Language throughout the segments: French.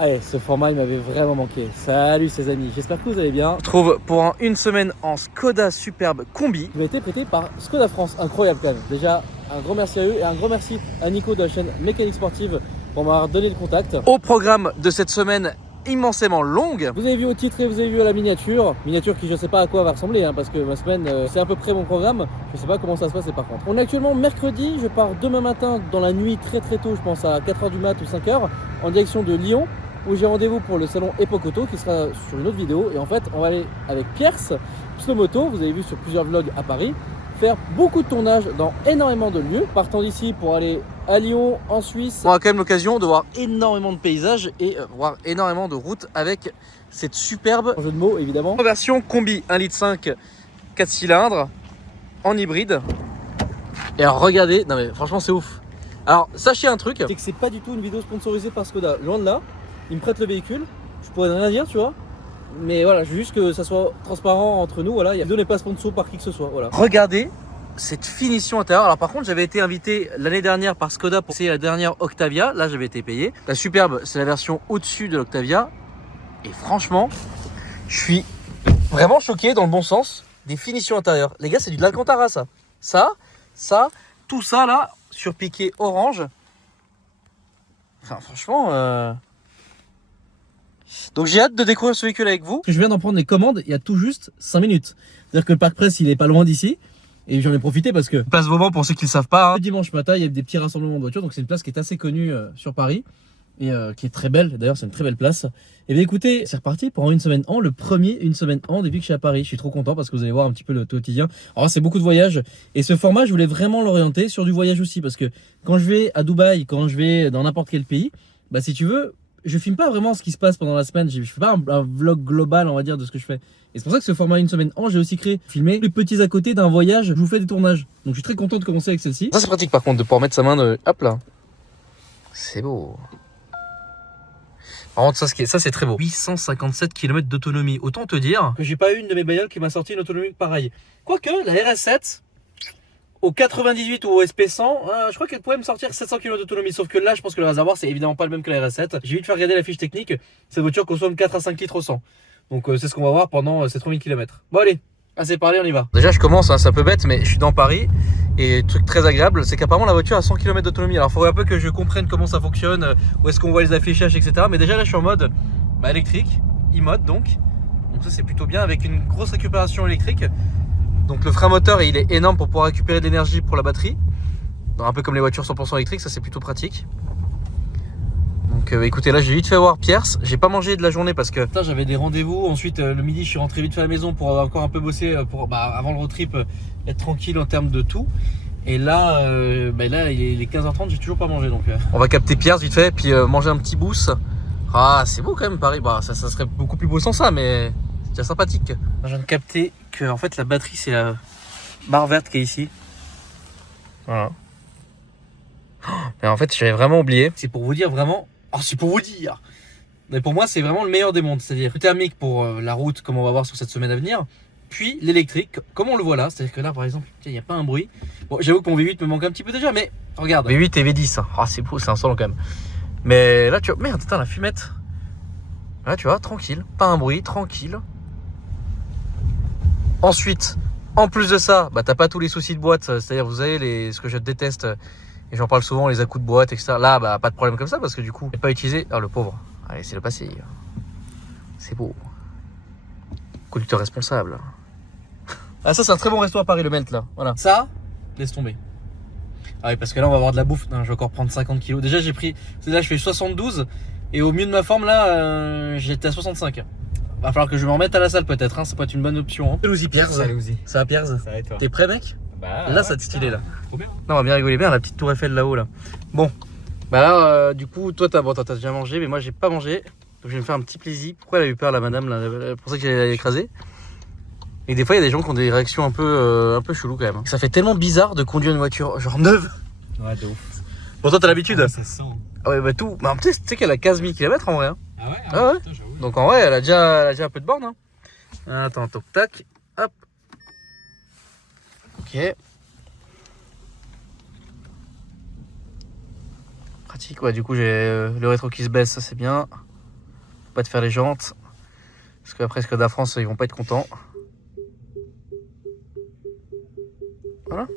Allez, ce format il m'avait vraiment manqué. Salut ses amis, j'espère que vous allez bien. On se retrouve pour une semaine en Skoda Superbe Combi. Qui m'a été prêté par Skoda France, incroyable quand même. Déjà, un gros merci à eux et un gros merci à Nico de la chaîne Mécanique Sportive pour m'avoir donné le contact. Au programme de cette semaine immensément longue. Vous avez vu au titre et vous avez vu à la miniature. Miniature qui je sais pas à quoi va ressembler hein, parce que ma semaine c'est à peu près mon programme. Je sais pas comment ça se passe par contre. On est actuellement mercredi, je pars demain matin dans la nuit très tôt, je pense à 4h du mat ou 5h en direction de Lyon, où j'ai rendez-vous pour le salon Epoch Auto qui sera sur une autre vidéo. Et en fait, on va aller avec Pierce, Moto, vous avez vu sur plusieurs vlogs à Paris, faire beaucoup de tournages dans énormément de lieux. Partant d'ici pour aller à Lyon, en Suisse. On a quand même l'occasion de voir énormément de paysages et voir énormément de routes avec cette superbe, en jeu de mots évidemment, version combi 1,5 litre 4 cylindres en hybride. Et alors regardez, non mais franchement c'est ouf. Alors sachez un truc, c'est que c'est pas du tout une vidéo sponsorisée par Skoda, loin de là. Ils me prêtent le véhicule, je pourrais rien dire, tu vois. Mais voilà, je veux juste que ça soit transparent entre nous. Voilà, la vidéo n'est pas sponsor par qui que ce soit. Voilà. Regardez cette finition intérieure. Alors par contre, j'avais été invité l'année dernière par Skoda pour essayer la dernière Octavia. Là, j'avais été payé. La Superbe, c'est la version au-dessus de l'Octavia. Et franchement, je suis vraiment choqué dans le bon sens des finitions intérieures. Les gars, c'est du Alcantara ça. Ça, tout ça là, sur piqué orange. Enfin, franchement... Donc j'ai hâte de découvrir ce véhicule avec vous. Je viens d'en prendre les commandes il y a tout juste 5 minutes. C'est-à-dire que le parc presse il est pas loin d'ici. Et j'en ai profité parce que place Vauban, pour ceux qui ne le savent pas, le dimanche matin il y a des petits rassemblements de voitures. Donc c'est une place qui est assez connue sur Paris. Et qui est très belle, d'ailleurs c'est une très belle place. Et bien écoutez, c'est reparti pour une semaine en, le premier une semaine en depuis que je suis à Paris. Je suis trop content parce que vous allez voir un petit peu le quotidien. Alors c'est beaucoup de voyages. Et ce format je voulais vraiment l'orienter sur du voyage aussi. Parce que quand je vais à Dubaï, quand je vais dans n'importe quel pays, bah si tu veux, je filme pas vraiment ce qui se passe pendant la semaine. Je fais pas un vlog global, on va dire, de ce que je fais. Et c'est pour ça que ce format une semaine en, j'ai aussi créé, filmer les petits à côté d'un voyage. Je vous fais des tournages. Donc je suis très content de commencer avec celle-ci. Ça c'est pratique par contre de pouvoir mettre sa main de... Hop là. C'est beau. Par contre, ça c'est très beau. 857 km d'autonomie. Autant te dire que j'ai pas eu une de mes bagnoles qui m'a sorti une autonomie pareille. Quoique la RS7 au 98 ou au SP100, je crois qu'elle pouvait me sortir 700 km d'autonomie. Sauf que là, je pense que le réservoir, c'est évidemment pas le même que la RS7. J'ai vite fait regarder la fiche technique. Cette voiture consomme 4 à 5 litres au 100. Donc c'est ce qu'on va voir pendant ces 3000 km. Bon allez, assez parlé, on y va. Déjà, je commence, hein, c'est un peu bête, mais je suis dans Paris. Et truc très agréable, c'est qu'apparemment la voiture a 100 km d'autonomie. Alors il faudrait un peu que je comprenne comment ça fonctionne, où est-ce qu'on voit les affichages, etc. Mais déjà là, je suis en mode électrique, e-mode donc. Donc ça, c'est plutôt bien avec une grosse récupération électrique. Donc le frein moteur il est énorme pour pouvoir récupérer de l'énergie pour la batterie. Donc, un peu comme les voitures 100% électriques, ça c'est plutôt pratique. Donc écoutez, là j'ai vite fait voir Pierce. J'ai pas mangé de la journée parce que j'avais des rendez-vous. Ensuite le midi je suis rentré vite fait à la maison pour encore un peu bosser pour avant le road trip être tranquille en termes de tout. Et là, là il est 15h30, j'ai toujours pas mangé donc. On va capter Pierce vite fait puis manger un petit boost. Ah c'est beau quand même Paris. Bah ça serait beaucoup plus beau sans ça mais c'est déjà sympathique. Je viens de capter que en fait la batterie c'est la barre verte qui est ici. Voilà. Mais en fait j'avais vraiment oublié. C'est pour vous dire vraiment. Oh, c'est pour vous dire. Mais pour moi c'est vraiment le meilleur des mondes. C'est-à-dire le thermique pour la route comme on va voir sur cette semaine à venir. Puis l'électrique comme on le voit là. C'est-à-dire que là par exemple il n'y a pas un bruit. Bon j'avoue que mon V8 me manque un petit peu déjà. Mais regarde. V8 et V10. Ah c'est beau, c'est insolent quand même. Mais là tu vois. Merde, putain la fumette. Là tu vois, tranquille. Pas un bruit, tranquille. Ensuite, en plus de ça, t'as pas tous les soucis de boîte, c'est-à-dire vous avez ce que je déteste, et j'en parle souvent, les à-coups de boîte, etc. Là, pas de problème comme ça, parce que du coup, n'est pas utilisé. Ah, le pauvre. Allez, c'est le passé. C'est beau. Conducteur responsable. Ah, ça, c'est un très bon resto à Paris, le Melt, là. Voilà. Ça, laisse tomber. Ah oui, parce que là, on va avoir de la bouffe. Non, je vais encore prendre 50 kilos. Déjà, j'ai pris. Là, je fais 72, et au mieux de ma forme, là, j'étais à 65. Va falloir que je me remette à la salle peut-être, hein. Ça peut être une bonne option. Hein. Salut Pierre. Salut. Ça va Pierre? Ça va et toi? T'es prêt mec? Bah là ça te stylé là. Trop bien. Non, on va bien rigoler bien, la petite tour Eiffel là-haut là. Bon, là du coup toi t'as déjà mangé, mais moi j'ai pas mangé. Donc je vais me faire un petit plaisir. Pourquoi elle a eu peur la madame là? Pour ça que j'allais l'écraser. Et des fois il y a des gens qui ont des réactions un peu cheloues quand même. Ça fait tellement bizarre de conduire une voiture genre neuve. Ouais de ouf. Pour toi t'as l'habitude? Ouais, ça sent. Ah ouais bah tout. Mais en plus tu sais qu'elle a 15 000 km en vrai. Hein. Ah ouais, ah ouais. Putain, donc en vrai elle a déjà un peu de borne. Hein. Attends, toc tac, hop. Ok. Pratique, ouais, du coup j'ai le rétro qui se baisse, ça c'est bien. pas te faire les jantes. Parce qu'après Skoda France, ils vont pas être contents. Voilà,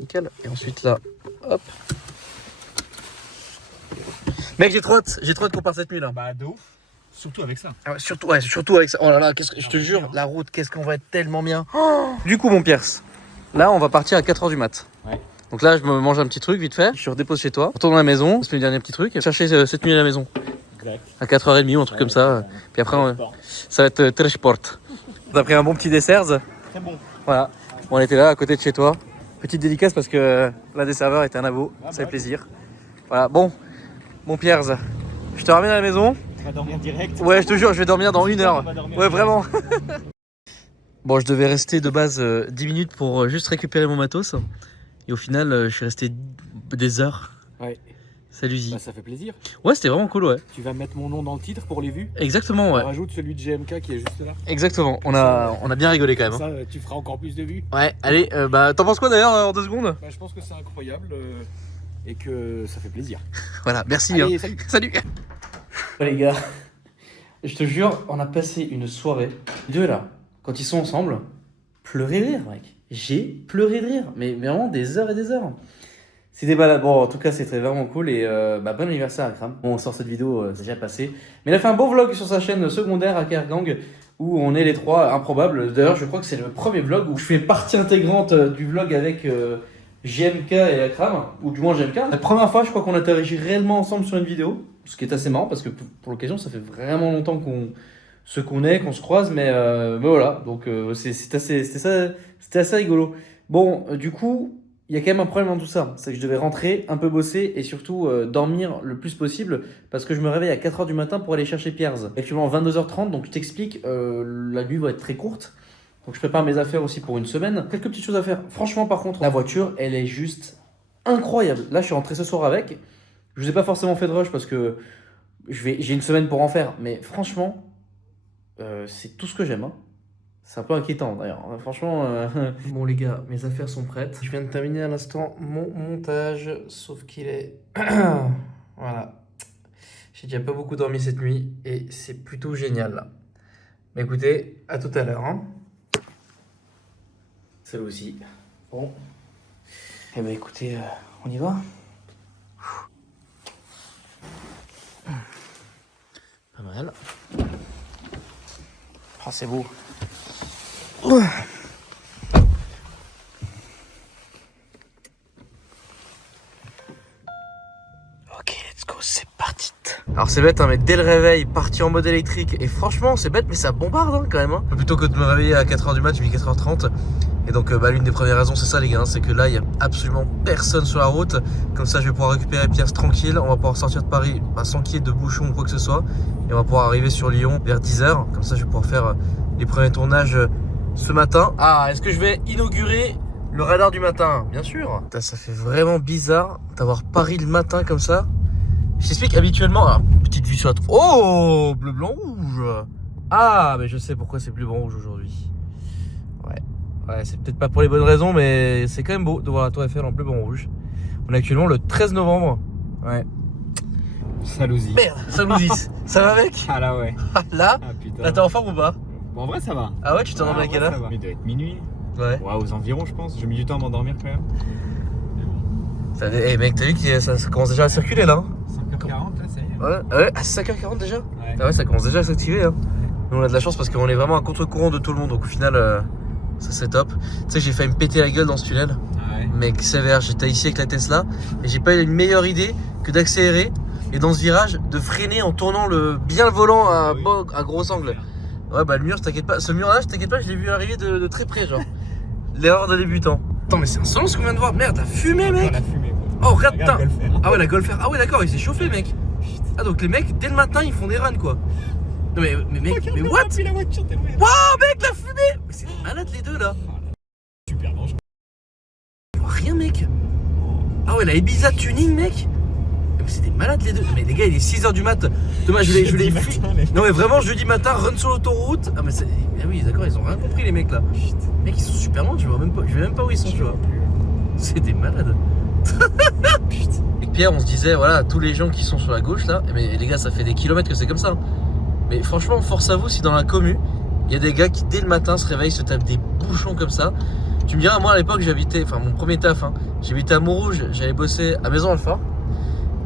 nickel. Et ensuite là, hop. Mec, j'ai trop hâte qu'on parte cette nuit là. Bah de ouf. Surtout avec ça. Ah ouais, surtout avec ça. Oh là là, je te jure, la route, qu'est-ce qu'on va être tellement bien. Oh, du coup, mon Pierce, là, on va partir à 4h du mat. Ouais. Donc là, je me mange un petit truc vite fait. Je redépose chez toi. On retourne à la maison. On se met le dernier petit truc. Chercher cette nuit à la maison. Exact. À 4h30 ou un truc comme ça. Puis après, ça va être très sport. On a pris un bon petit dessert. Très bon. Voilà. On était là, à côté de chez toi. Petite dédicace parce que l'un des serveurs était un abo. Ça fait plaisir. Voilà. Bon, mon Pierre, je te ramène à la maison. Tu vas dormir direct. Ouais, je te jure, je vais dormir dans 1 heure. Ouais, vraiment. Bon, je devais rester de base 10 minutes pour juste récupérer mon matos. Et au final, je suis resté des heures. Ouais. Salut Zi. Bah, ça fait plaisir. Ouais, c'était vraiment cool, ouais. Tu vas mettre mon nom dans le titre pour les vues. Exactement, ouais. On rajoute celui de GMK qui est juste là. Exactement. On a bien rigolé quand même. Ça, tu feras encore plus de vues. Ouais, allez, bah t'en penses quoi d'ailleurs en 2 secondes? Bah, je pense que c'est incroyable et que ça fait plaisir. Voilà, merci. Allez, hein. Salut. Ouais, les gars, je te jure, on a passé une soirée. Les deux là, quand ils sont ensemble, pleurer de rire, mec. J'ai pleuré de rire, mais vraiment des heures et des heures. C'était balade. Bon, en tout cas, c'était vraiment cool et bon anniversaire à Kram. Bon, on sort cette vidéo, c'est déjà passé. Mais il a fait un beau vlog sur sa chaîne secondaire à Kergang où on est les trois improbables. D'ailleurs, je crois que c'est le premier vlog où je fais partie intégrante du vlog avec JMK et Akram, ou du moins JMK. La première fois, je crois qu'on interagit réellement ensemble sur une vidéo, ce qui est assez marrant parce que pour l'occasion, ça fait vraiment longtemps qu'on se connaît, qu'on se croise, mais voilà. Donc c'était assez rigolo. Bon, du coup. Il y a quand même un problème dans tout ça, c'est que je devais rentrer, un peu bosser et surtout dormir le plus possible parce que je me réveille à 4h du matin pour aller chercher Pierre. Actuellement 22h30, donc je t'explique, la nuit va être très courte. Donc je prépare mes affaires aussi pour une semaine. Quelques petites choses à faire. Franchement par contre, la voiture, elle est juste incroyable. Là je suis rentré ce soir avec. Je vous ai pas forcément fait de rush parce que j'ai une semaine pour en faire. Mais franchement, c'est tout ce que j'aime. Hein. C'est un peu inquiétant d'ailleurs, franchement. Bon les gars, mes affaires sont prêtes. Je viens de terminer à l'instant mon montage, sauf qu'il est... voilà. J'ai déjà pas beaucoup dormi cette nuit et c'est plutôt génial là. Mais écoutez, à tout à l'heure. Hein. Celle aussi. Bon. Eh ben écoutez, on y va. Pas mal. Oh, c'est beau. Ok, let's go, c'est parti. Alors c'est bête hein, mais dès le réveil, parti en mode électrique. Et franchement c'est bête mais ça bombarde hein, quand même hein. Plutôt que de me réveiller à 4h du mat, j'ai mis 4h30. Et donc l'une des premières raisons c'est ça les gars, hein, c'est que là il n'y a absolument personne sur la route. Comme ça je vais pouvoir récupérer Pierre tranquille. On va pouvoir sortir de Paris sans qu'il y ait de bouchons ou quoi que ce soit. Et on va pouvoir arriver sur Lyon vers 10h. Comme ça je vais pouvoir faire les premiers tournages ce matin. Ah, est-ce que je vais inaugurer le radar du matin? Bien sûr. Putain, ça fait vraiment bizarre d'avoir Paris le matin comme ça. Je t'explique habituellement. Alors, petite vue sur la... Oh, bleu, blanc, rouge. Ah, mais je sais pourquoi c'est bleu, blanc, rouge aujourd'hui. Ouais, c'est peut-être pas pour les bonnes raisons, mais c'est quand même beau de voir la Tour Eiffel en bleu, blanc, rouge. On est actuellement le 13 novembre. Ouais. Salouzi. Merde, Salouzi. Ça va mec? Ah là ouais. Là, Ah putain. là t'es en forme ou pas? Bon, en vrai ça va. Ah ouais, tu t'en endormis à quelle heure? Mais il doit être minuit. Ouais. Ouais, aux environs je pense. J'ai mis du temps à m'endormir quand même. Eh mec, t'as vu que ça commence déjà à circuler là hein? 5h40 là, ça y est. Ouais, à 5h40 déjà? Ouais. Ah ouais, ça commence déjà à s'activer. Hein. Nous on a de la chance parce qu'on est vraiment à contre-courant de tout le monde, donc au final, ça c'est top. Tu sais, j'ai failli me péter la gueule dans ce tunnel. Ouais. Mec, sévère, j'étais ici avec la Tesla et j'ai pas eu une meilleure idée que d'accélérer et dans ce virage, de freiner en tournant bien le volant à gros angle. Ouais, bah le mur, t'inquiète pas. Ce mur-là, t'inquiète pas, je l'ai vu arriver de très près, genre. L'erreur de débutant. Attends, mais c'est insolent ce qu'on vient de voir. Merde, t'as fumé, mec. On a fumé quoi. Oh, regarde, putain. Golfer. Ah ouais, la Golfer. Ah ouais, d'accord, il s'est chauffé, mec. Ah, donc les mecs, dès le matin, ils font des runs, quoi. Non, mais mec, mais what? La voiture, t'es loin. Waouh, mec, la fumée. Mais c'est des malades, les deux, là. Super dangereux. Je vois rien, mec. Ah ouais, la Ibiza tuning, mec. Mais c'est des malades, les deux. Mais les gars, il est 6h du mat. Thomas, je l'ai fui. Non, mais vraiment, jeudi matin, run sur l'autoroute. Ah, mais c'est. Ah oui, d'accord, ils ont rien compris, les mecs, là. Putain. Les mecs, ils sont super loin, je vais même pas où ils sont, tu vois. C'est des malades. Putain. Avec Pierre, on se disait, voilà, tous les gens qui sont sur la gauche là, mais les gars, ça fait des kilomètres que c'est comme ça. Mais franchement, force à vous si dans la commu, il y a des gars qui dès le matin se réveillent, se tapent des bouchons comme ça. Tu me diras, moi à l'époque j'habitais, enfin mon premier taf, hein, j'habitais à Montrouge, j'allais bosser à Maison Alfort.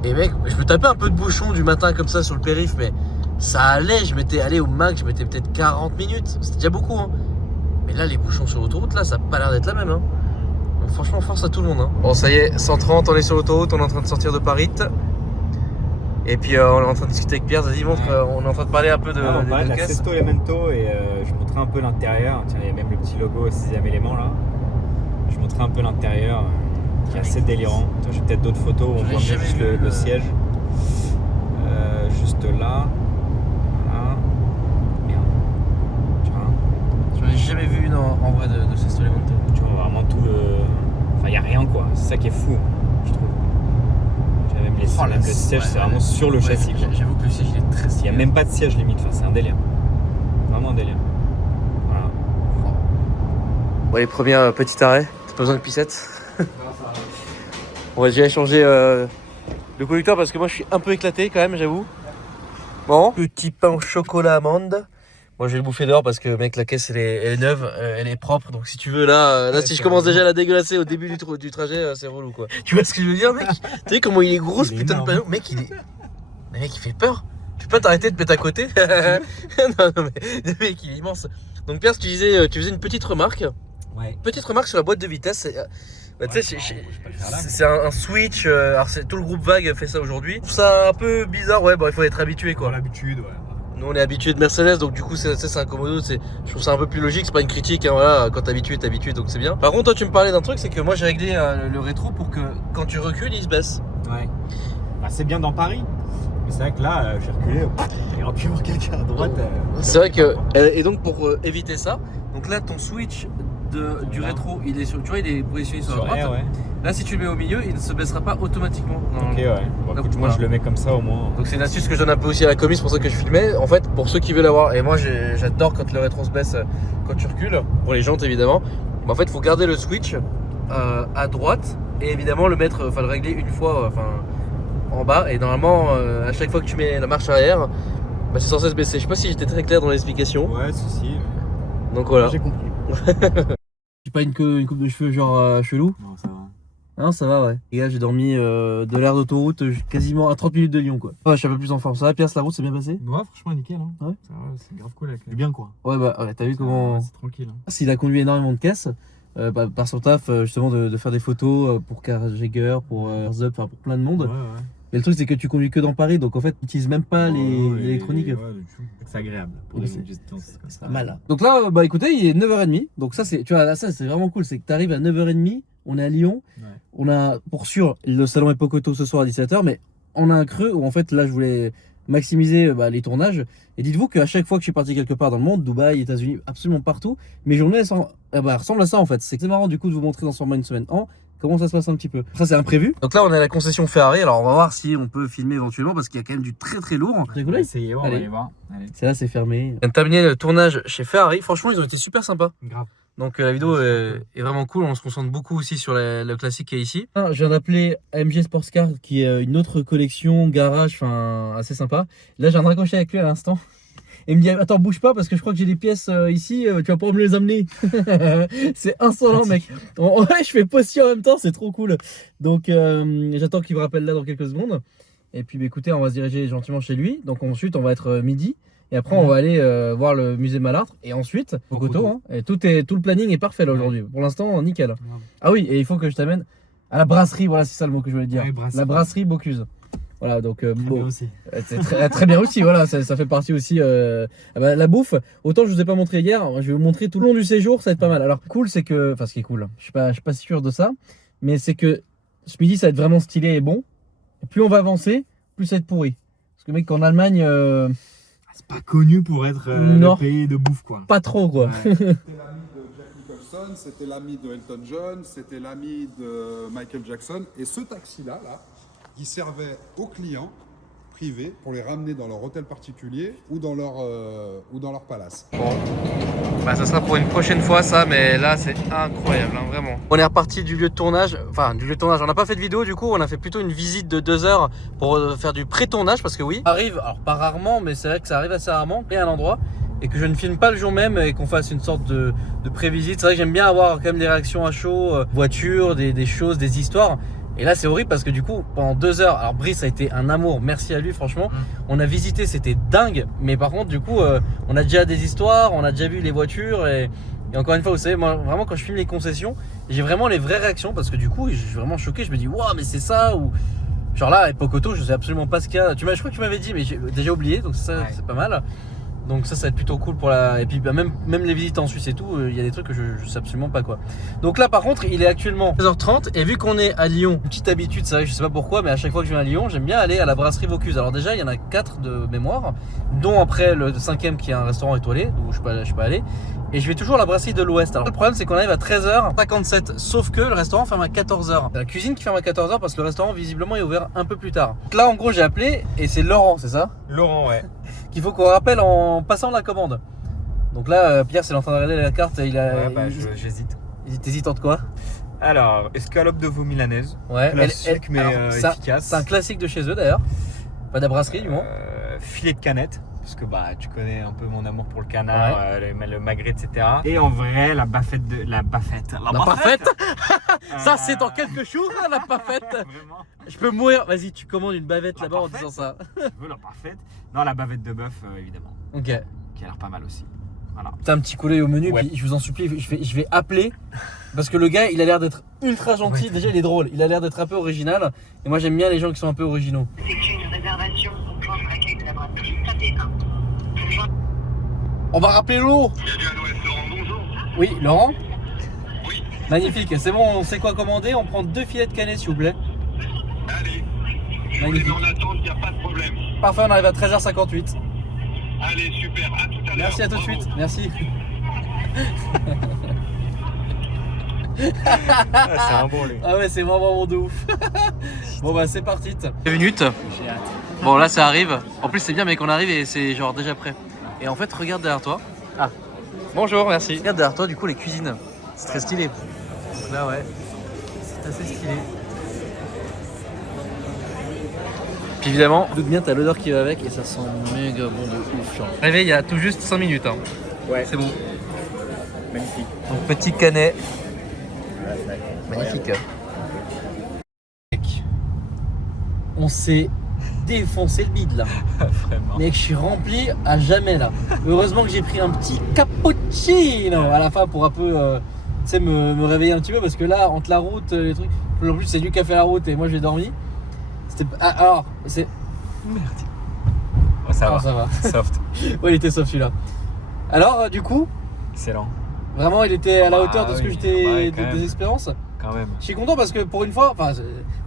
Et mec, je me tapais un peu de bouchons du matin comme ça sur le périph', mais ça allait, je m'étais allé au max, je mettais peut-être 40 minutes, c'était déjà beaucoup. Hein. Mais là, les bouchons sur l'autoroute, là, ça n'a pas l'air d'être la même. Hein. Donc franchement, force à tout le monde. Hein. Bon, ça y est, 130, on est sur l'autoroute, on est en train de sortir de Paris. Et puis on est en train de discuter avec Pierre, vas-y montre, on est en train de parler un peu de on parlait de la caisse. Sesto Elemento et je montrais un peu l'intérieur. Tiens, il y a même le petit logo 6ème élément là. Je montrais un peu l'intérieur qui est assez délirant. J'ai peut-être d'autres photos où on voit bien juste le siège. Juste là. Voilà. Merde. Tu vois. J'en ai jamais vu une en vrai de Sesto Elemento. Tu vois vraiment tout le. Enfin, il n'y a rien quoi. C'est ça qui est fou, je trouve. Même le siège, c'est vraiment sur le châssis. J'avoue que le siège il est très stylé. Il n'y a même pas de siège limite, enfin, c'est un délire. Vraiment un délire. Voilà. Bon, les premiers petits arrêts, t'as pas besoin de pissette. On va déjà échanger le conducteur parce que moi je suis un peu éclaté quand même, j'avoue. Bon, petit pain au chocolat amande. Moi je vais le bouffer dehors parce que mec la caisse elle est neuve, elle est propre, donc si tu veux là si je commence déjà à la dégueulasser au début du trajet c'est relou quoi. Tu vois ce que je veux dire mec? Tu sais comment il est gros ce putain de panneau? Mec il fait peur. Tu peux pas t'arrêter de péter à côté? non mais le mec il est immense. Donc Pierre, tu disais tu faisais une petite remarque. Ouais. Petite remarque sur la boîte de vitesse. Tu sais, c'est un switch. Alors tout le groupe Vague fait ça aujourd'hui. Je trouve ça un peu bizarre. Ouais, bon, il faut être habitué quoi. L'habitude, ouais. Nous on est habitué de Mercedes, donc du coup c'est un commodo. Je trouve ça un peu plus logique. C'est pas une critique. Hein, voilà, quand t'es habitué, donc c'est bien. Par contre, toi tu me parlais d'un truc, c'est que moi j'ai réglé le rétro pour que quand tu recules, il se baisse. Ouais. Bah, c'est bien dans Paris. Mais c'est vrai que là, j'ai reculé. Il aurait pu y avoir quelqu'un à droite. C'est vrai que et donc pour éviter ça, donc là ton switch du rétro, il est sur, tu vois, il est positionné sur la droite. ouais. Là, si tu le mets au milieu, il ne se baissera pas automatiquement. Ok, ouais. Bon, écoute, moi, je le mets comme ça au moins. Donc, c'est une astuce que je donne un peu aussi à la commis, c'est pour ça que je filmais. En fait, pour ceux qui veulent l'avoir, et moi, j'adore quand le rétro se baisse quand tu recules, pour les jantes évidemment. Mais en fait, il faut garder le switch à droite et évidemment le mettre, enfin le régler une fois, en bas. Et normalement, à chaque fois que tu mets la marche arrière, bah, c'est censé se baisser. Je sais pas si j'étais très clair dans l'explication. Ouais, si. Donc voilà. J'ai compris. J'ai pas une coupe de cheveux genre chelou? Non, ça va. Non, ça va, ouais. Les gars, j'ai dormi de l'aire d'autoroute quasiment à 30 minutes de Lyon, quoi. Ouais, je suis un peu plus en forme. Ça va, Pierre, la route s'est bien passée? Ouais, franchement, nickel. Hein. Ouais. C'est grave cool. C'est bien, quoi. Ouais, bah, ouais, t'as vu comment. C'est tranquille. Hein. S'il a conduit énormément de caisses, par son taf, justement, de faire des photos pour Karl Jaeger, pour Zup, enfin, pour plein de monde. Ouais. Mais le truc, c'est que tu conduis que dans Paris, donc en fait, tu n'utilises même pas l'électronique. Ouais, c'est agréable. Pour Ouais, des distances comme c'est ça. pas mal. Hein. Donc là, bah écoutez, il est 9h30. Donc ça, tu vois, là, ça, c'est vraiment cool. C'est que tu arrives à 9h30, on est à Lyon. Ouais. On a, pour sûr, le salon Epoch ce soir à 17h, mais on a un creux où en fait, là, je voulais maximiser les tournages. Et dites-vous qu'à chaque fois que je suis parti quelque part dans le monde, Dubaï, États-Unis, absolument partout, mes journées ressemblent à ça en fait. C'est marrant du coup de vous montrer dans une semaine comment ça se passe un petit peu. Ça c'est imprévu. Donc là on est à la concession Ferrari, alors on va voir si on peut filmer éventuellement parce qu'il y a quand même du très lourd. On va essayer, on va aller voir. C'est là, c'est fermé. On a terminé le tournage chez Ferrari, franchement ils ont été super sympas. Grave. Donc la vidéo est vraiment cool, on se concentre beaucoup aussi sur le classique qui est ici. Je viens d'appeler AMG Sportscar qui est une autre collection garage, enfin assez sympa. Là j'ai un raccroché avec lui à l'instant. Et il me dit attends bouge pas parce que je crois que j'ai des pièces ici, tu vas pas me les amener. C'est insolent mec. Ouais, je fais postier en même temps, c'est trop cool. Donc j'attends qu'il me rappelle là dans quelques secondes. Et puis bah, écoutez, on va se diriger gentiment chez lui. Donc ensuite on va être midi. Et après on va aller voir le musée Malartre. Et ensuite Pocoto. Hein, et tout le planning est parfait là aujourd'hui. Pour l'instant nickel. Ah oui, et il faut que je t'amène à la brasserie. Voilà, c'est ça le mot que je voulais dire. La brasserie Bocuse. Voilà, donc bon, c'est très bien aussi, voilà, ça fait partie aussi. La bouffe, autant je vous ai pas montré hier, je vais vous montrer tout le long du séjour, ça va être pas mal. Alors, cool, c'est que, enfin, ce qui est cool, je suis pas sûr de ça, mais c'est que ce midi, ça va être vraiment stylé et bon. Et plus on va avancer, plus ça va être pourri. Parce que, mec, en Allemagne. C'est pas connu pour être le pays de bouffe, quoi. Pas trop, quoi. Ouais. C'était l'ami de Jack Nicholson, c'était l'ami de Elton John, c'était l'ami de Michael Jackson. Et ce taxi-là, il servait aux clients privés pour les ramener dans leur hôtel particulier ou dans leur palace. Bon, bah ça sera pour une prochaine fois ça, mais là c'est incroyable, hein, vraiment. On est reparti du lieu de tournage, enfin du lieu de tournage, on n'a pas fait de vidéo du coup, on a fait plutôt une visite de 2 heures pour faire du pré-tournage parce que oui, arrive, alors pas rarement, mais c'est vrai que ça arrive assez rarement, et à un endroit, et que je ne filme pas le jour même et qu'on fasse une sorte de pré-visite. C'est vrai que j'aime bien avoir quand même des réactions à chaud, voitures, des choses, des histoires. Et là c'est horrible parce que du coup pendant 2 heures, alors Brice a été un amour, merci à lui franchement, on a visité, c'était dingue, mais par contre du coup on a déjà des histoires, on a déjà vu les voitures et encore une fois vous savez moi vraiment quand je filme les concessions j'ai vraiment les vraies réactions parce que du coup je suis vraiment choqué, je me dis waouh mais c'est ça, ou genre là à Epoch Auto je sais absolument pas ce qu'il y a, je crois que tu m'avais dit mais j'ai déjà oublié donc ça ouais. C'est pas mal. Donc ça va être plutôt cool pour la... Et puis bah, même les visites en Suisse et tout, il y a des trucs que je sais absolument pas quoi. Donc là par contre il est actuellement 16h30 et vu qu'on est à Lyon, une petite habitude, c'est vrai que je sais pas pourquoi, mais à chaque fois que je viens à Lyon, j'aime bien aller à la brasserie Vaucluse. Alors déjà il y en a 4 de mémoire, dont après le 5e qui est un restaurant étoilé, où je suis pas allé. Et je vais toujours à la brasserie de l'Ouest. Alors le problème c'est qu'on arrive à 13h57, sauf que le restaurant ferme à 14h. C'est la cuisine qui ferme à 14h parce que le restaurant visiblement est ouvert un peu plus tard. Donc là en gros j'ai appelé et c'est Laurent, c'est ça? Laurent, ouais. Qu'il faut qu'on rappelle en passant la commande. Donc là Pierre c'est en train de regarder la carte, j'hésite. T'hésites entre quoi? Alors, escalope de veau milanaise. Ouais, classique mais efficace. C'est un classique de chez eux d'ailleurs. Pas de la brasserie du moins. Filet de canette. Parce que bah tu connais un peu mon amour pour le canard, ouais. Le magret, etc. Et en vrai, la baffette. La baffette Ça c'est dans quelques jours, hein, la baffette. Vraiment. Je peux mourir. Vas-y, tu commandes une bavette là-bas en disant ça. Je veux la baffette. Non, la bavette de bœuf, évidemment. Ok. Qui a l'air pas mal aussi. Voilà. T'as un petit coup d'œil au menu, ouais. Puis je vous en supplie, je vais appeler. Parce que le gars, il a l'air d'être ultra gentil. Ouais. Déjà, il est drôle. Il a l'air d'être un peu original. Et moi, j'aime bien les gens qui sont un peu originaux. Effectuer une réservation au plan de l'accueil de la brasserie, tapez 1. On va rappeler l'eau. Laurent, bonjour. Oui, Laurent. Oui. Magnifique, c'est bon, on sait quoi commander. On prend 2 filets de canet s'il vous plaît. Allez. Magnifique. En attente, il n'y a pas de problème. Parfait, on arrive à 13h58. Allez, super, à tout à l'heure. Merci, à tout de suite, merci. C'est un bon lui. Ah ouais, c'est vraiment bon de ouf. Bon bah c'est parti. 2 minutes. J'ai hâte. Bon là ça arrive. En plus c'est bien mais qu'on arrive et c'est genre déjà prêt. Et en fait regarde derrière toi. Ah. Bonjour, merci. Regarde derrière toi du coup les cuisines. C'est très stylé. Donc là ouais. C'est assez stylé. Puis évidemment, doute bien t'as l'odeur qui va avec et ça sent méga bon de ouf. Genre. Arrivé il y a tout juste 5 minutes. Hein. Ouais. C'est bon. Magnifique. Donc petit canet. Magnifique. On s'est défoncé le bide là. Vraiment. Mec, je suis rempli à jamais là. Heureusement que j'ai pris un petit cappuccino à la fin pour un peu tu sais, me réveiller un petit peu parce que là, entre la route, les trucs. En plus, c'est lui qui a fait la route et moi j'ai dormi. C'était. Ah, alors, c'est. Merde. Oh, ça va. Ça va. Soft. Ouais, il était soft celui-là. Alors, du coup, Excellent. vraiment, il était à la hauteur de ce que oui. j'étais Ouais, des expériences. Quand même. Je suis content parce que pour une fois, enfin,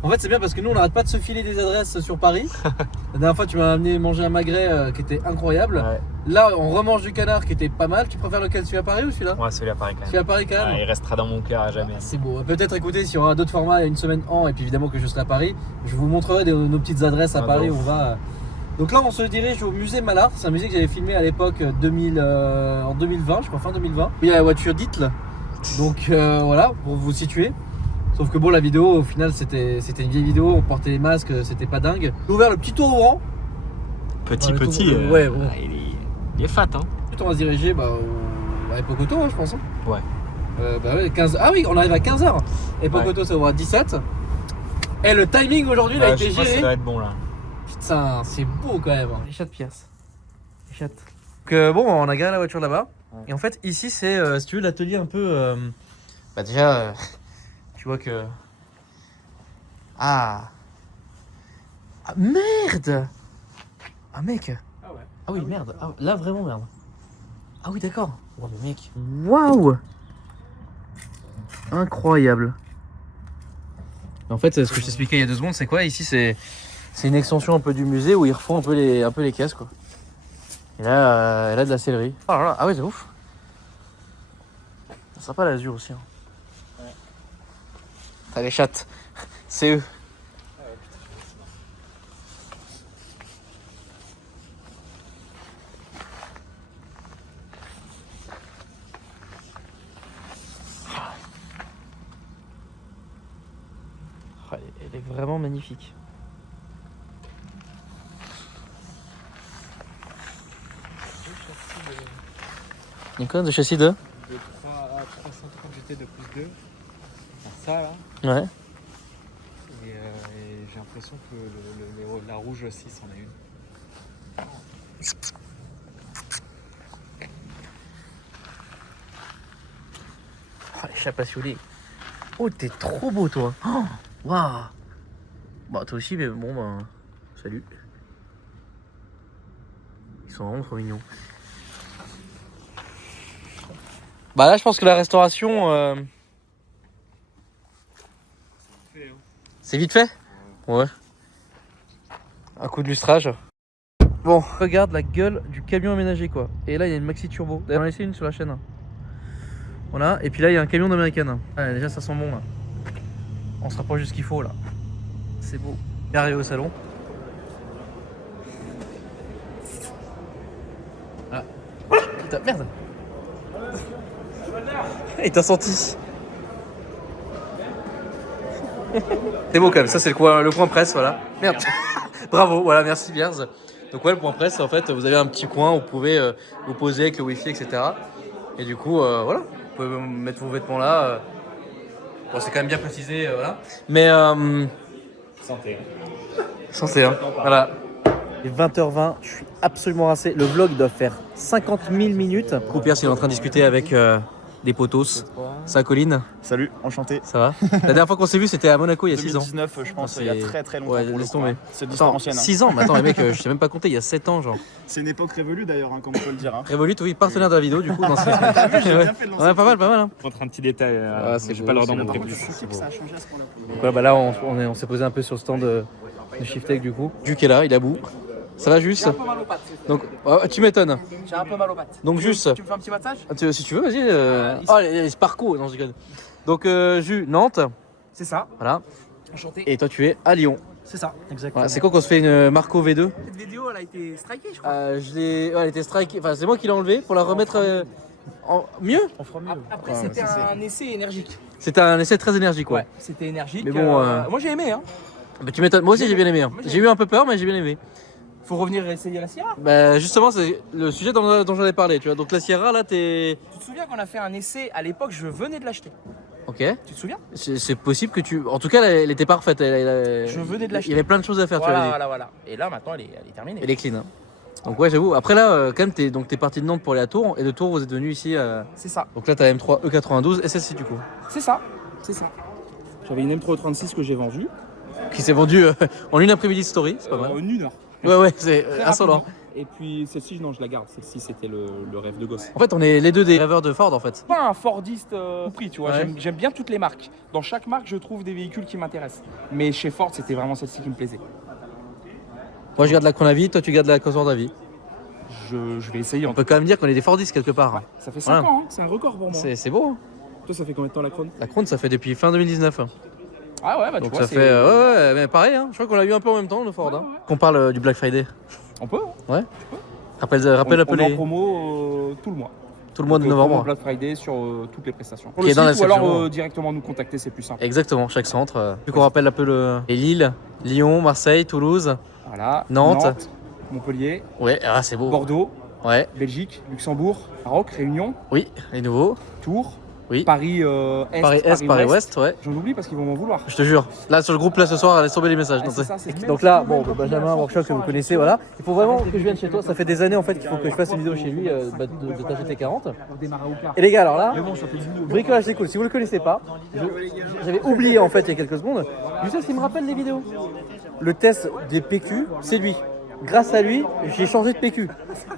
en fait c'est bien parce que nous on n'arrête pas de se filer des adresses sur Paris. La dernière fois tu m'as amené manger un magret qui était incroyable. Ouais. Là on remange du canard qui était pas mal. Tu préfères lequel, celui à Paris ou celui-là? Ouais, celui à Paris quand même. Celui à Paris quand même. Ah, il restera dans mon cœur à jamais. C'est beau. Peut-être écoutez s'il y aura d'autres formats une semaine en et puis évidemment que je serai à Paris. Je vous montrerai nos petites adresses à Paris où on va. Donc là on se dirige au musée Malard. C'est un musée que j'avais filmé à l'époque en 2020, je crois fin 2020. Il y a la voiture d'Itle. Donc voilà pour vous situer. Sauf que bon, la vidéo au final c'était une vieille vidéo, on portait les masques, c'était pas dingue. J'ai ouvert le petit tour au rang. Petit. Ouais, bon. Il est fat, hein. Ensuite on va se diriger à Epoch Auto, hein, je pense. Hein. Ouais. Bah ouais, 15. Ah oui, on arrive à 15h. Epoch Auto ça ouvre à 17. Et le timing aujourd'hui il a été géré. Ça doit être bon là. Putain, c'est beau quand même. Les chattes Pierce. Les chattes. Donc bon, on a garé la voiture là-bas. Ouais. Et en fait ici c'est, si tu veux, l'atelier un peu. Bah déjà. Tu vois que... Ah merde. Ah mec. Ah ouais. Ah oui, merde. Ah, là vraiment merde. Ah oui d'accord. Oh mais mec. Waouh. Incroyable. En fait ce que je t'expliquais il y a 2 secondes c'est quoi ici c'est une extension un peu du musée où ils refont un peu les caisses quoi. Et là elle a de la céleri. Oh là là. Ah ouais c'est ouf. C'est sympa l'azur aussi. Hein. T'as les chattes, c'est eux. vraiment magnifique. Une quoi de châssis de De 3 à 330 GT de plus 2. Ça là. Ouais. Et j'ai l'impression que la rouge aussi c'en est une. Oh, les chapassioulés. Oh, t'es trop beau, toi. Oh, waouh. Bah, toi aussi, mais bon, bah, salut. Ils sont vraiment trop mignons. Bah là, je pense que la restauration, c'est vite fait. Ouais. Un coup de lustrage. Bon, regarde la gueule du camion aménagé, quoi. Et là, il y a une maxi turbo. D'ailleurs, on a laissé une sur la chaîne. Voilà, et puis là il y a un camion d'américaine. Ah, déjà ça sent bon là. On se rapproche de ce qu'il faut là. C'est beau. Bien arrivé au salon. Ah. Putain, merde. Il t'a senti. C'est beau quand même, ça c'est le point presse, voilà. Merde. Bravo, voilà, merci Bierz. Donc ouais, le point presse, en fait, vous avez un petit coin où vous pouvez vous poser avec le wifi, etc. Et du coup, voilà. Vous pouvez mettre vos vêtements là. Bon, c'est quand même bien précisé, voilà. Mais Santé. santé, hein. Voilà. Il est 20h20, je suis absolument rincé. Le vlog doit faire 50 000 minutes. Pierre, il est en train de discuter avec des potos. Ça, Colline, Salut, enchanté. ça va? La dernière fois qu'on s'est vu, c'était à Monaco il y a 6 ans. 2019, je pense, C'est- il y a très très longtemps. Ouais, pour le laisse coup, tomber. hein. C'est de l'histoire Attends, ancienne. hein. 6 ans, mais attends, les mecs, je sais même pas compter, il y a 7 ans, genre. C'est une époque révolue d'ailleurs, hein, comme on peut le dire. Hein. Revolut, oui, partenaire de la vidéo, du coup. Dans ce... J'ai ouais. bien fait de lancer Ouais, le pas mal, truc. pas mal. Hein. Montre un petit détail. c'est J'ai beau, pas leur c'est d'en beau. montrer Par contre, plus. je suis choqué que ça a changé à ce point-là. Donc ouais, bah là, on s'est posé un peu sur le stand de Shiftech, du coup. Jules qui est là, il est à bout. Ça va, juste? mal aux pattes. Donc, tu m'étonnes. J'ai un peu mal aux pattes. Donc, juste. Tu me fais un petit massage? Si tu veux, vas-y. Oh, les Sparco, non, je déconne. Donc, Jus, Nantes, C'est ça. voilà. Enchanté. Et toi, tu es à Lyon. C'est ça, exactement. Voilà, c'est quand qu'on se fait une Marco V2? Cette vidéo, elle a été strikée, je crois. Elle était strike. Enfin, c'est moi qui l'ai enlevée pour la remettre mieux. Après, c'était un essai énergique. C'était un essai très énergique, quoi. Ouais, c'était énergique. Mais bon, moi, j'ai aimé. Hein. Bah, tu m'étonnes. Moi aussi, j'ai bien aimé. Hein. J'ai eu un peu peur, mais j'ai bien aimé. Faut revenir essayer la Sierra. Bah, justement, c'est le sujet dont j'en ai parlé, tu vois. Donc, la Sierra, là, t'es. Tu te souviens qu'on a fait un essai à l'époque, je venais de l'acheter. Ok. Tu te souviens? C'est possible que tu. En tout cas, elle était parfaite. Je venais de l'acheter. Il y avait plein de choses à faire, tu vois. Voilà. Et là, maintenant, elle est terminée. Elle est clean. Hein. Donc, ouais, j'avoue. Après, là, quand même, t'es parti de Nantes pour aller à Tours. Et de Tours, vous êtes venu ici. C'est ça. Donc, là, t'as M3 E92 SSI, du coup. C'est ça. C'est ça. J'avais une M3 36 que j'ai vendue. Qui s'est vendue en une après-midi de story. C'est pas mal. En une heure. Ouais, c'est Très insolent. rapidement. Et puis celle-ci, non, je la garde. Celle-ci, c'était le rêve de gosse. En fait, on est les deux des rêveurs de Ford, en fait. Pas un Fordiste au prix, tu vois. Ouais. J'aime bien toutes les marques. Dans chaque marque, je trouve des véhicules qui m'intéressent. Mais chez Ford, c'était vraiment celle-ci qui me plaisait. Moi, je garde la Chronavi, toi, tu gardes la Cosworth à vie. Je vais essayer. On peut quand même dire qu'on est des Fordistes quelque part. Ouais, ça fait 5 Voilà. ans, hein. C'est un record pour moi. C'est beau. Hein. Toi, ça fait combien de temps la Krone? La Krone, ça fait depuis fin 2019. Ah ouais, bah tu Donc vois, ça c'est- fait. Ouais, mais pareil, hein. Je crois qu'on l'a eu un peu en même temps, le Ford. Hein. Qu'on parle du Black Friday. On peut. Hein. Rappelle On un peu est en les. promo tout le mois. Tout le mois de Donc, novembre. Black Friday sur toutes les prestations. Pour Qui le est dans la site, ou alors section. directement nous contacter, c'est plus simple. Exactement, chaque centre. Vu qu'on rappelle un peu les Lille, Lyon, Marseille, Toulouse. Voilà. Nantes. Montpellier, Ouais, c'est beau. Bordeaux, Ouais, Belgique, Luxembourg, Maroc, Réunion, oui, les nouveaux. Tours, Oui. Paris Est, Paris Est, Paris Ouest, ouais. J'en oublie parce qu'ils vont m'en vouloir. Je te jure. Là, sur le groupe, là, ce soir, laisse tomber les messages. Ah, Non, c'est ça, c'est le même- Donc là, c'est le bon, même Benjamin Workshop que vous connaissez, voilà. Il faut vraiment que je vienne chez toi. Ça fait des années en fait qu'il faut que je fasse une vidéo chez lui de ta GT40. On démarre au quart. Et les gars, alors là, bricolage c'est cool. Si vous le connaissez pas, j'avais oublié en fait il y a quelques secondes. Tu sais ce qui me rappelle les vidéos? Le test des PQ, c'est lui. Grâce à lui, j'ai changé de PQ.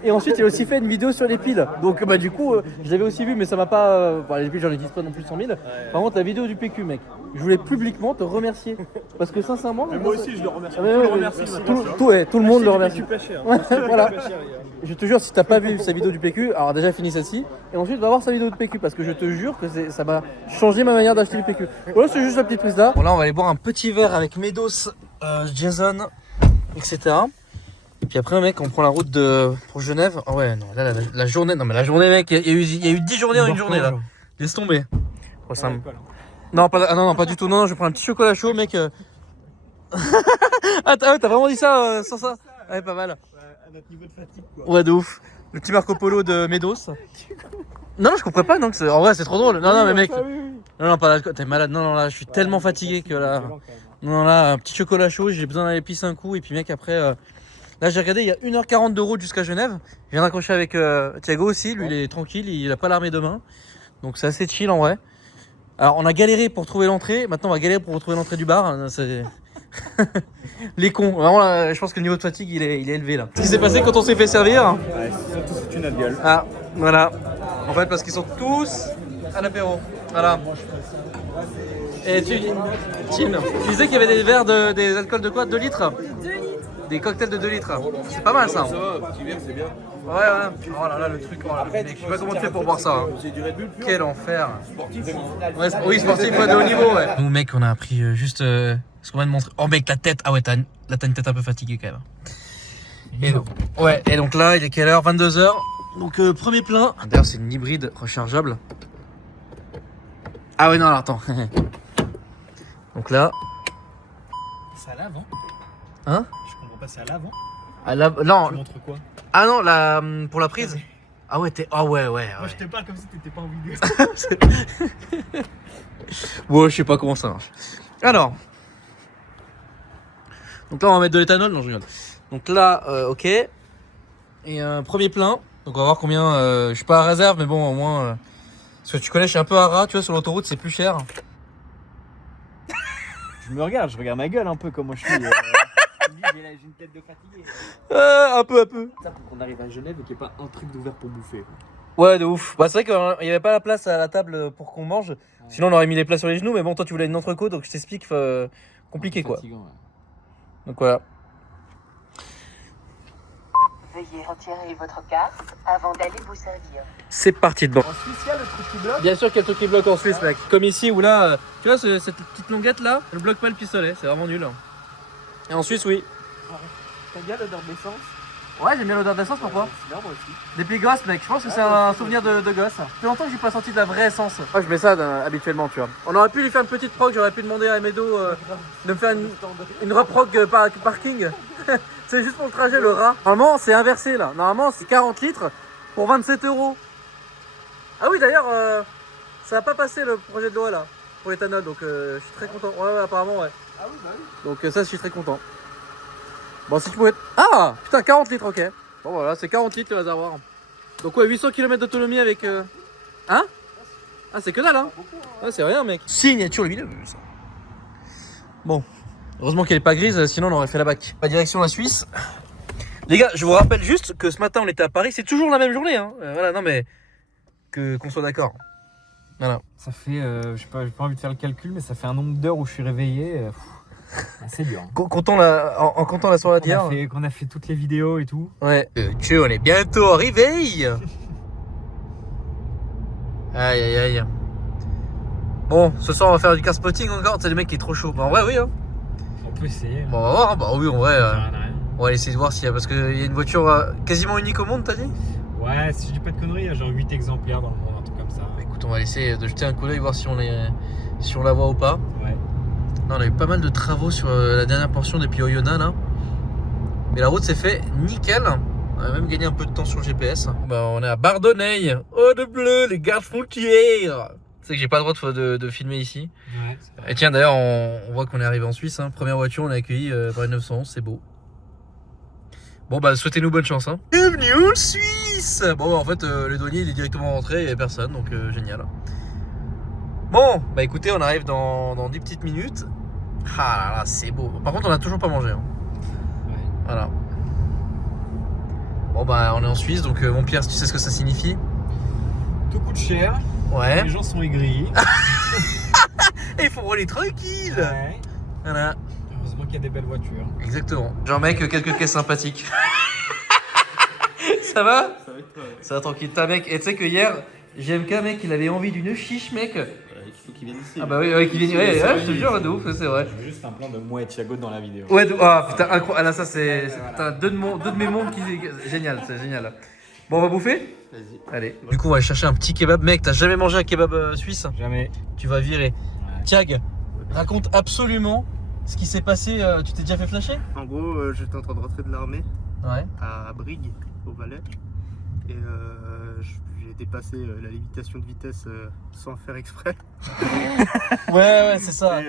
Et ensuite, il a aussi fait une vidéo sur les piles. Donc, bah, du coup, je l'avais aussi vu, mais ça m'a pas. Bon, les piles, j'en ai dit pas non plus 100 000. Par contre, la vidéo du PQ, mec, je voulais publiquement te remercier. Parce que sincèrement. Moi aussi, je le remercie. Ah, ouais, tout le monde le remercie. Ouais, voilà. Je te jure, si t'as pas vu sa vidéo du PQ, alors déjà finis celle-ci, et ensuite va voir sa vidéo de PQ, parce que je te jure que ça m'a changé ma manière d'acheter du PQ. Voilà, c'est juste la petite prise là. Bon, là, on va aller boire un petit verre avec Medos, Jason, etc. Et puis après, mec, on prend la route pour Genève. Ah ouais, non, là, la journée, non, mais la journée, mec, il y a eu 10 journées en une journée là. Laisse tomber. Oh, ça me- Non, pas du tout. Non, je prends un petit chocolat chaud, mec. Ah, t'as vraiment dit ça sans ça? Ouais, pas mal. À notre niveau de fatigue, quoi. Ouais, de ouf. Le petit Marco Polo de Medos. Non, je comprends pas, non. En vrai, c'est trop drôle. Non, mais mec. Non, pas l'alcool. T'es malade. Non, là, je suis tellement fatigué que là. Non, là, un petit chocolat chaud. J'ai besoin d'aller pisser un coup. Et puis, mec, après. Là, j'ai regardé, il y a 1h40 de route jusqu'à Genève. Je viens d'accrocher avec Thiago aussi. Lui, il est tranquille. Il a pas l'armée demain. Donc, c'est assez chill en vrai. Alors, on a galéré pour trouver l'entrée. Maintenant, on va galérer pour retrouver l'entrée du bar. C'est. Les cons. Vraiment, là, je pense que le niveau de fatigue, il est élevé là. Ce qui s'est passé quand on s'est fait servir. Ouais, ils sont tous foutus notre gueule. Ah, voilà. En fait, parce qu'ils sont tous à l'apéro. Voilà. Et tu disais qu'il y avait des verres des alcools de quoi? 2 litres? 2 litres. Des cocktails de 2 litres. C'est pas mal ça. Ça va, petit verre, c'est bien. Ouais. Oh là là, le truc. Oh là, mec, je sais pas comment tu fais pour boire ça. Hein. C'est du Red Bull pur. Quel enfer. Sportif. Ouais, oui, sportif de haut niveau, ouais. Nous, mec, on a appris juste ce qu'on vient de montrer. Oh, mec, la tête. Ah ouais, t'as une tête un peu fatiguée quand même. Et donc là, il est quelle heure? 22h. Donc, premier plein. D'ailleurs, c'est une hybride rechargeable. Ah ouais, non, alors attends. Donc là. C'est à l'avant. Hein? Je comprends pas, c'est à l'avant. Ah, là, non. Tu montres quoi? Ah non, pour la prise. Ah ouais, Ah ouais. Moi, je te parle comme si t'étais pas en vidéo. Bon, je sais pas comment ça marche. Alors. Donc là, on va mettre de l'éthanol. Non, je rigole. Donc là, ok. Et premier plein. Donc on va voir combien. Je suis pas à réserve, mais bon, au moins. Parce que tu connais, je suis un peu à ras. Tu vois, sur l'autoroute, c'est plus cher. Je regarde ma gueule un peu comme moi je suis. J'ai une tête de fatigué. Un peu. Ça pour qu'on arrive à Genève et qu'il n'y ait pas un truc d'ouvert pour bouffer. Ouais, de ouf. Bah, c'est vrai qu'il n'y avait pas la place à la table pour qu'on mange. Sinon, on aurait mis les plats sur les genoux. Mais bon, toi, tu voulais une entrecôte, donc je t'explique. Compliqué, quoi. Fatigant, ouais. Donc voilà. Veuillez retirer votre carte avant d'aller vous servir. C'est parti dedans. En Suisse, il y a le truc qui bloque. Bien sûr qu'il y a le truc qui bloque en Suisse, mec. Comme ici où là, tu vois, cette petite longuette là, elle ne bloque pas le pistolet. C'est vraiment nul. Et en Suisse, oui. T'aimes bien l'odeur d'essence? Ouais, j'aime bien l'odeur d'essence, pourquoi? Moi aussi. Depuis gosse, mec, je pense que c'est un souvenir de gosse. Ça fait longtemps que j'ai pas senti de la vraie essence. Moi, je mets ça habituellement, tu vois. On aurait pu lui faire une petite prog, j'aurais pu demander à Medo de me faire une reprog parking. C'est juste pour le trajet, le rat. Normalement, c'est inversé là. Normalement, c'est 40 litres pour 27 €. Ah oui, d'ailleurs, ça va pas passer le projet de loi là, pour l'éthanol, donc je suis très content. Ouais, apparemment, ouais. Ah oui, bah oui. Donc ça, je suis très content. Bon, si tu pouvais... Ah putain, 40 litres, ok. Bon, voilà, c'est 40 litres le réservoir. Donc ouais, 800 km d'autonomie avec... Hein? Ah, c'est que dalle, hein? Ah, c'est rien, mec. Signature lumineuse. Bon, heureusement qu'elle est pas grise, sinon on aurait fait la bac. Pas direction la Suisse. Les gars, je vous rappelle juste que ce matin, on était à Paris. C'est toujours la même journée, hein. Voilà, non mais... qu'on soit d'accord. Voilà. Ça fait, j'ai pas envie de faire le calcul, mais ça fait un nombre d'heures où je suis réveillé. C'est dur. Hein. En comptant la soirée d'hier. Qu'on a fait toutes les vidéos et tout. Ouais. On est bientôt arrivé. Aïe. Bon, ce soir on va faire du car spotting encore. C'est le mec qui est trop chaud. Bah, en vrai, oui. Hein. On peut essayer. Bon, on va voir. Hein. Bah oui, en vrai. Rien. On va essayer de voir s'il y a. Parce qu'il y a une voiture quasiment unique au monde, t'as dit? Ouais, si je dis pas de conneries, il y a genre 8 exemplaires dans le monde, un truc comme ça. Bah, écoute, on va essayer de jeter un coup d'œil, voir si on la voit ou pas. Ouais. Non, on a eu pas mal de travaux sur la dernière portion depuis Oyonnax là. Mais la route s'est fait nickel. On a même gagné un peu de temps sur le GPS. Bah, on est à Bardonnay. Oh de bleu, les gardes frontières. Tu sais que j'ai pas le droit de filmer ici. Ouais. Et tiens, d'ailleurs, on voit qu'on est arrivé en Suisse. Hein. Première voiture, on est accueilli par une 911, c'est beau. Bon bah souhaitez-nous bonne chance hein. Bienvenue en Suisse. Bon bah, en fait le douanier il est directement rentré, il n'y avait personne donc génial. Bon bah écoutez on arrive dans 10 petites minutes. Ah là là c'est beau. Par contre on a toujours pas mangé hein. Ouais. Voilà. Bon bah on est en Suisse donc mon Pierre tu sais ce que ça signifie? Tout coûte cher. Ouais. Les gens sont aigris. Et il faut rouler tranquille. Ouais. Voilà. Heureusement qu'il y a des belles voitures. Exactement. Genre mec, quelques caisses sympathiques. Ça va? Ça va être toi, ouais. Ça va tranquille. T'as mec, et tu sais que hier, JMK mec, il avait envie d'une chiche mec. Il faut qu'il vienne ici. Ah bah oui, qu'il vienne. Ouais, je te jure, de ouf, c'est vrai. Je veux juste un plan de moi et Thiago dans la vidéo. Ouais, putain, incroyable. Ah là, ça c'est. T'as deux de mes mondes qui. Génial, c'est génial. Bon, on va bouffer? Vas-y. Allez. Du coup, on va aller chercher un petit kebab. Mec, t'as jamais mangé un kebab suisse? Jamais. Tu vas virer. Ouais. Thiag, raconte absolument ce qui s'est passé, tu t'es déjà fait flasher? En gros, j'étais en train de rentrer de l'armée Ouais. à Brigue, au Valais. Et j'ai dépassé la limitation de vitesse sans faire exprès. Ouais, c'est ça.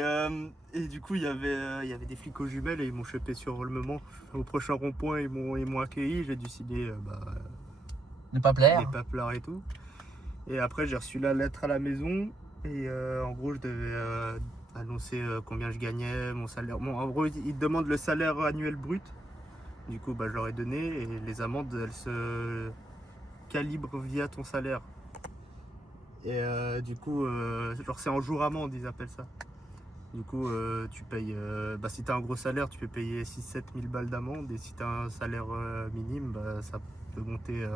Et du coup, il y avait des flics aux jumelles et ils m'ont chopé sur le moment. Au prochain rond-point, ils m'ont accueilli. J'ai dû signer Ne pas plaire. les paplards et tout. Et après, j'ai reçu la lettre à la maison. Et en gros, je devais annoncer combien je gagnais, mon salaire. Bon, en gros, ils te demandent le salaire annuel brut. Du coup, je leur ai donné. Et les amendes, elles se calibrent via ton salaire. Et du coup, genre c'est en jour amende, ils appellent ça. Du coup, tu payes, si tu as un gros salaire, tu peux payer 6-7 000 balles d'amende. Et si tu as un salaire minime, ça peut monter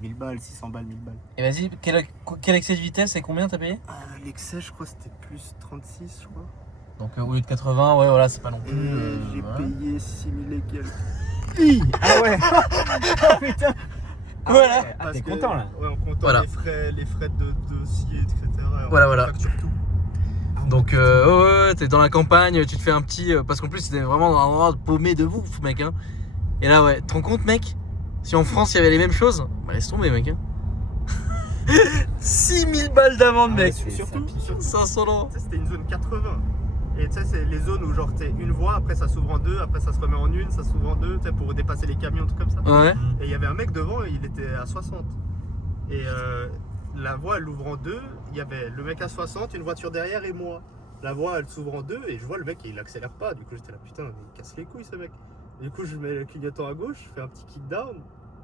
1000 balles, 600 balles, 1000 balles. Et vas-y, quel excès de vitesse et combien t'as payé? L'excès, je crois, c'était plus 36, je crois. Donc au lieu de 80, ouais, voilà, c'est pas non Et plus. j'ai voilà. payé 6000 et quelques. Ah ouais. Oh putain. Voilà. Ah, t'es content là. Ouais, en comptant Voilà. les frais de dossier, etc. Voilà. Facture tout. Donc ouais, t'es dans la campagne, tu te fais un petit... parce qu'en plus c'était vraiment dans un endroit paumé de ouf, mec. Hein. Et là, ouais, tu te rends compte, mec? Si en France il y avait les mêmes choses, bah laisse tomber, mec. Hein. 6000 balles d'amende, mec. Surtout, 500 euros. tu sais, c'était une zone 80. Et tu sais, c'est les zones où genre t'es une voie, après ça s'ouvre en deux, après ça se remet en une, ça s'ouvre en deux, tu sais, pour dépasser les camions, tout comme ça. Ouais. Et il y avait un mec devant, il était à 60. Et la voie, elle ouvre en deux, il y avait le mec à 60, une voiture derrière et moi. La voie, elle s'ouvre en deux et je vois le mec, il accélère pas. Du coup, j'étais là, putain, mais il casse les couilles ce mec. Et du coup, je mets le clignotant à gauche, je fais un petit kick down,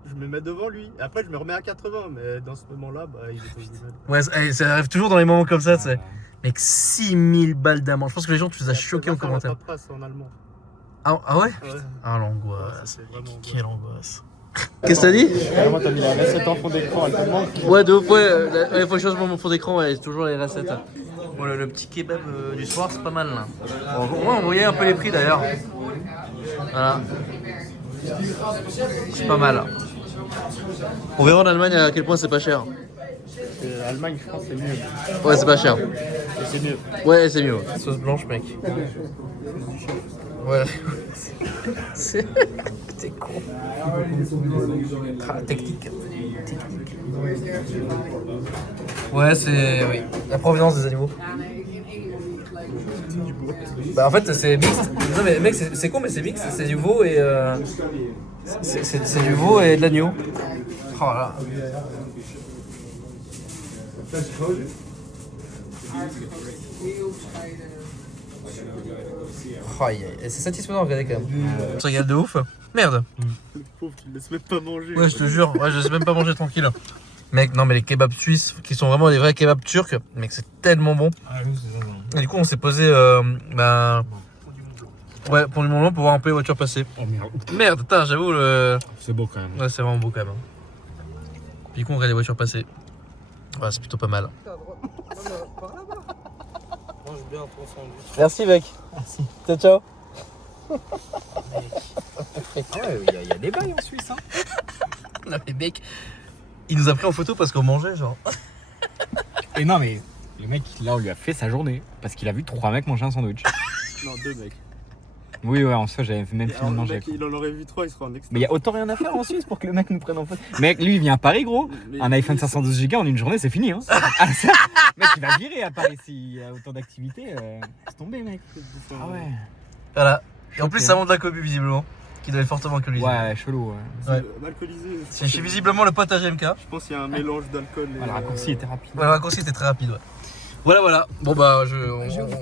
je me mets devant lui. Et après, je me remets à 80, mais dans ce moment-là, il était au jumelle. Ouais, ça arrive toujours dans les moments comme ça, tu sais. Mec, 6000 balles d'amende. Je pense que les gens, tu les as choqués en commentaire. La paperasse en allemand. Ah ouais? Ouais. Ah, Ouais, l'angoisse. ça, c'est vraiment angoisse. Quelle angoisse. Qu'est-ce que t'as dit? Vraiment, t'as mis la recette en fond d'écran, elle te manque. Ouais, de ouf, ouais. Il faut que je change mon fond d'écran, ouais, c'est toujours les recettes. Bon, le petit kebab du soir, c'est pas mal là. Bon, au moins, on voyait un peu les prix d'ailleurs. Voilà. C'est pas mal. On verra en Allemagne à quel point c'est pas cher. Allemagne, je pense, c'est mieux. Ouais, c'est pas cher. Et c'est mieux. Ouais, c'est mieux. Sauce blanche, mec. Ouais. C'est con. Ah, technique. Ouais, c'est. Oui. La provenance des animaux. Bah, en fait, c'est mixte. Non, mais mec, c'est con, mais c'est mixte. C'est du veau et. C'est du veau et de l'agneau. Oh là. C'est satisfaisant à regarder quand même. On se régale de ouf. Merde. Le pauvre, tu le laisses même pas manger. Ouais, je te jure, ouais, je sais même pas manger tranquille. Mec, non, mais les kebabs suisses, qui sont vraiment des vrais kebabs turcs, mec, c'est tellement bon. Ah oui, c'est ça. Et du coup, on s'est posé ouais, pour du moment pour voir un peu les voitures passer. Oh merde. Merde, putain, j'avoue, C'est beau quand même. ouais, c'est vraiment beau quand même. Puis du coup, on regarde les voitures passer. Ouais, c'est plutôt pas mal. Mange bien ton sandwich. Merci, mec. Merci. Ciao, ciao. Ah ouais, il y a des bails en Suisse. Hein. Non, mais mec, il nous a pris en photo parce qu'on mangeait, genre. Et non, mais le mec, là, on lui a fait sa journée parce qu'il a vu 3 mecs manger un sandwich. Non, 2 mecs. Oui, ouais, en soi, j'avais même fini de Le manger. mec, il en aurait vu 3, il serait en extra. Mais il y a autant rien à faire en Suisse pour que le mec nous prenne en photo. Mec, lui, il vient à Paris, gros. Mais- Un iPhone 512 Go en une journée, c'est fini. Hein. Ah, ça, mec, il va virer à Paris s'il y a autant d'activités. C'est tombé, mec. Ah ouais. Voilà. Et en Choqué, plus, ça monte la cobu, visiblement. Qui doit être fortement alcoolisé. Ouais, chelou. Ouais. Ouais. Alcoolisé. C'est chez visiblement le pote à GMK. Je pense qu'il y a un mélange d'alcool et. Ah, le raccourci était rapide. Ouais, le raccourci était très rapide, ouais. Voilà. Bon, bah,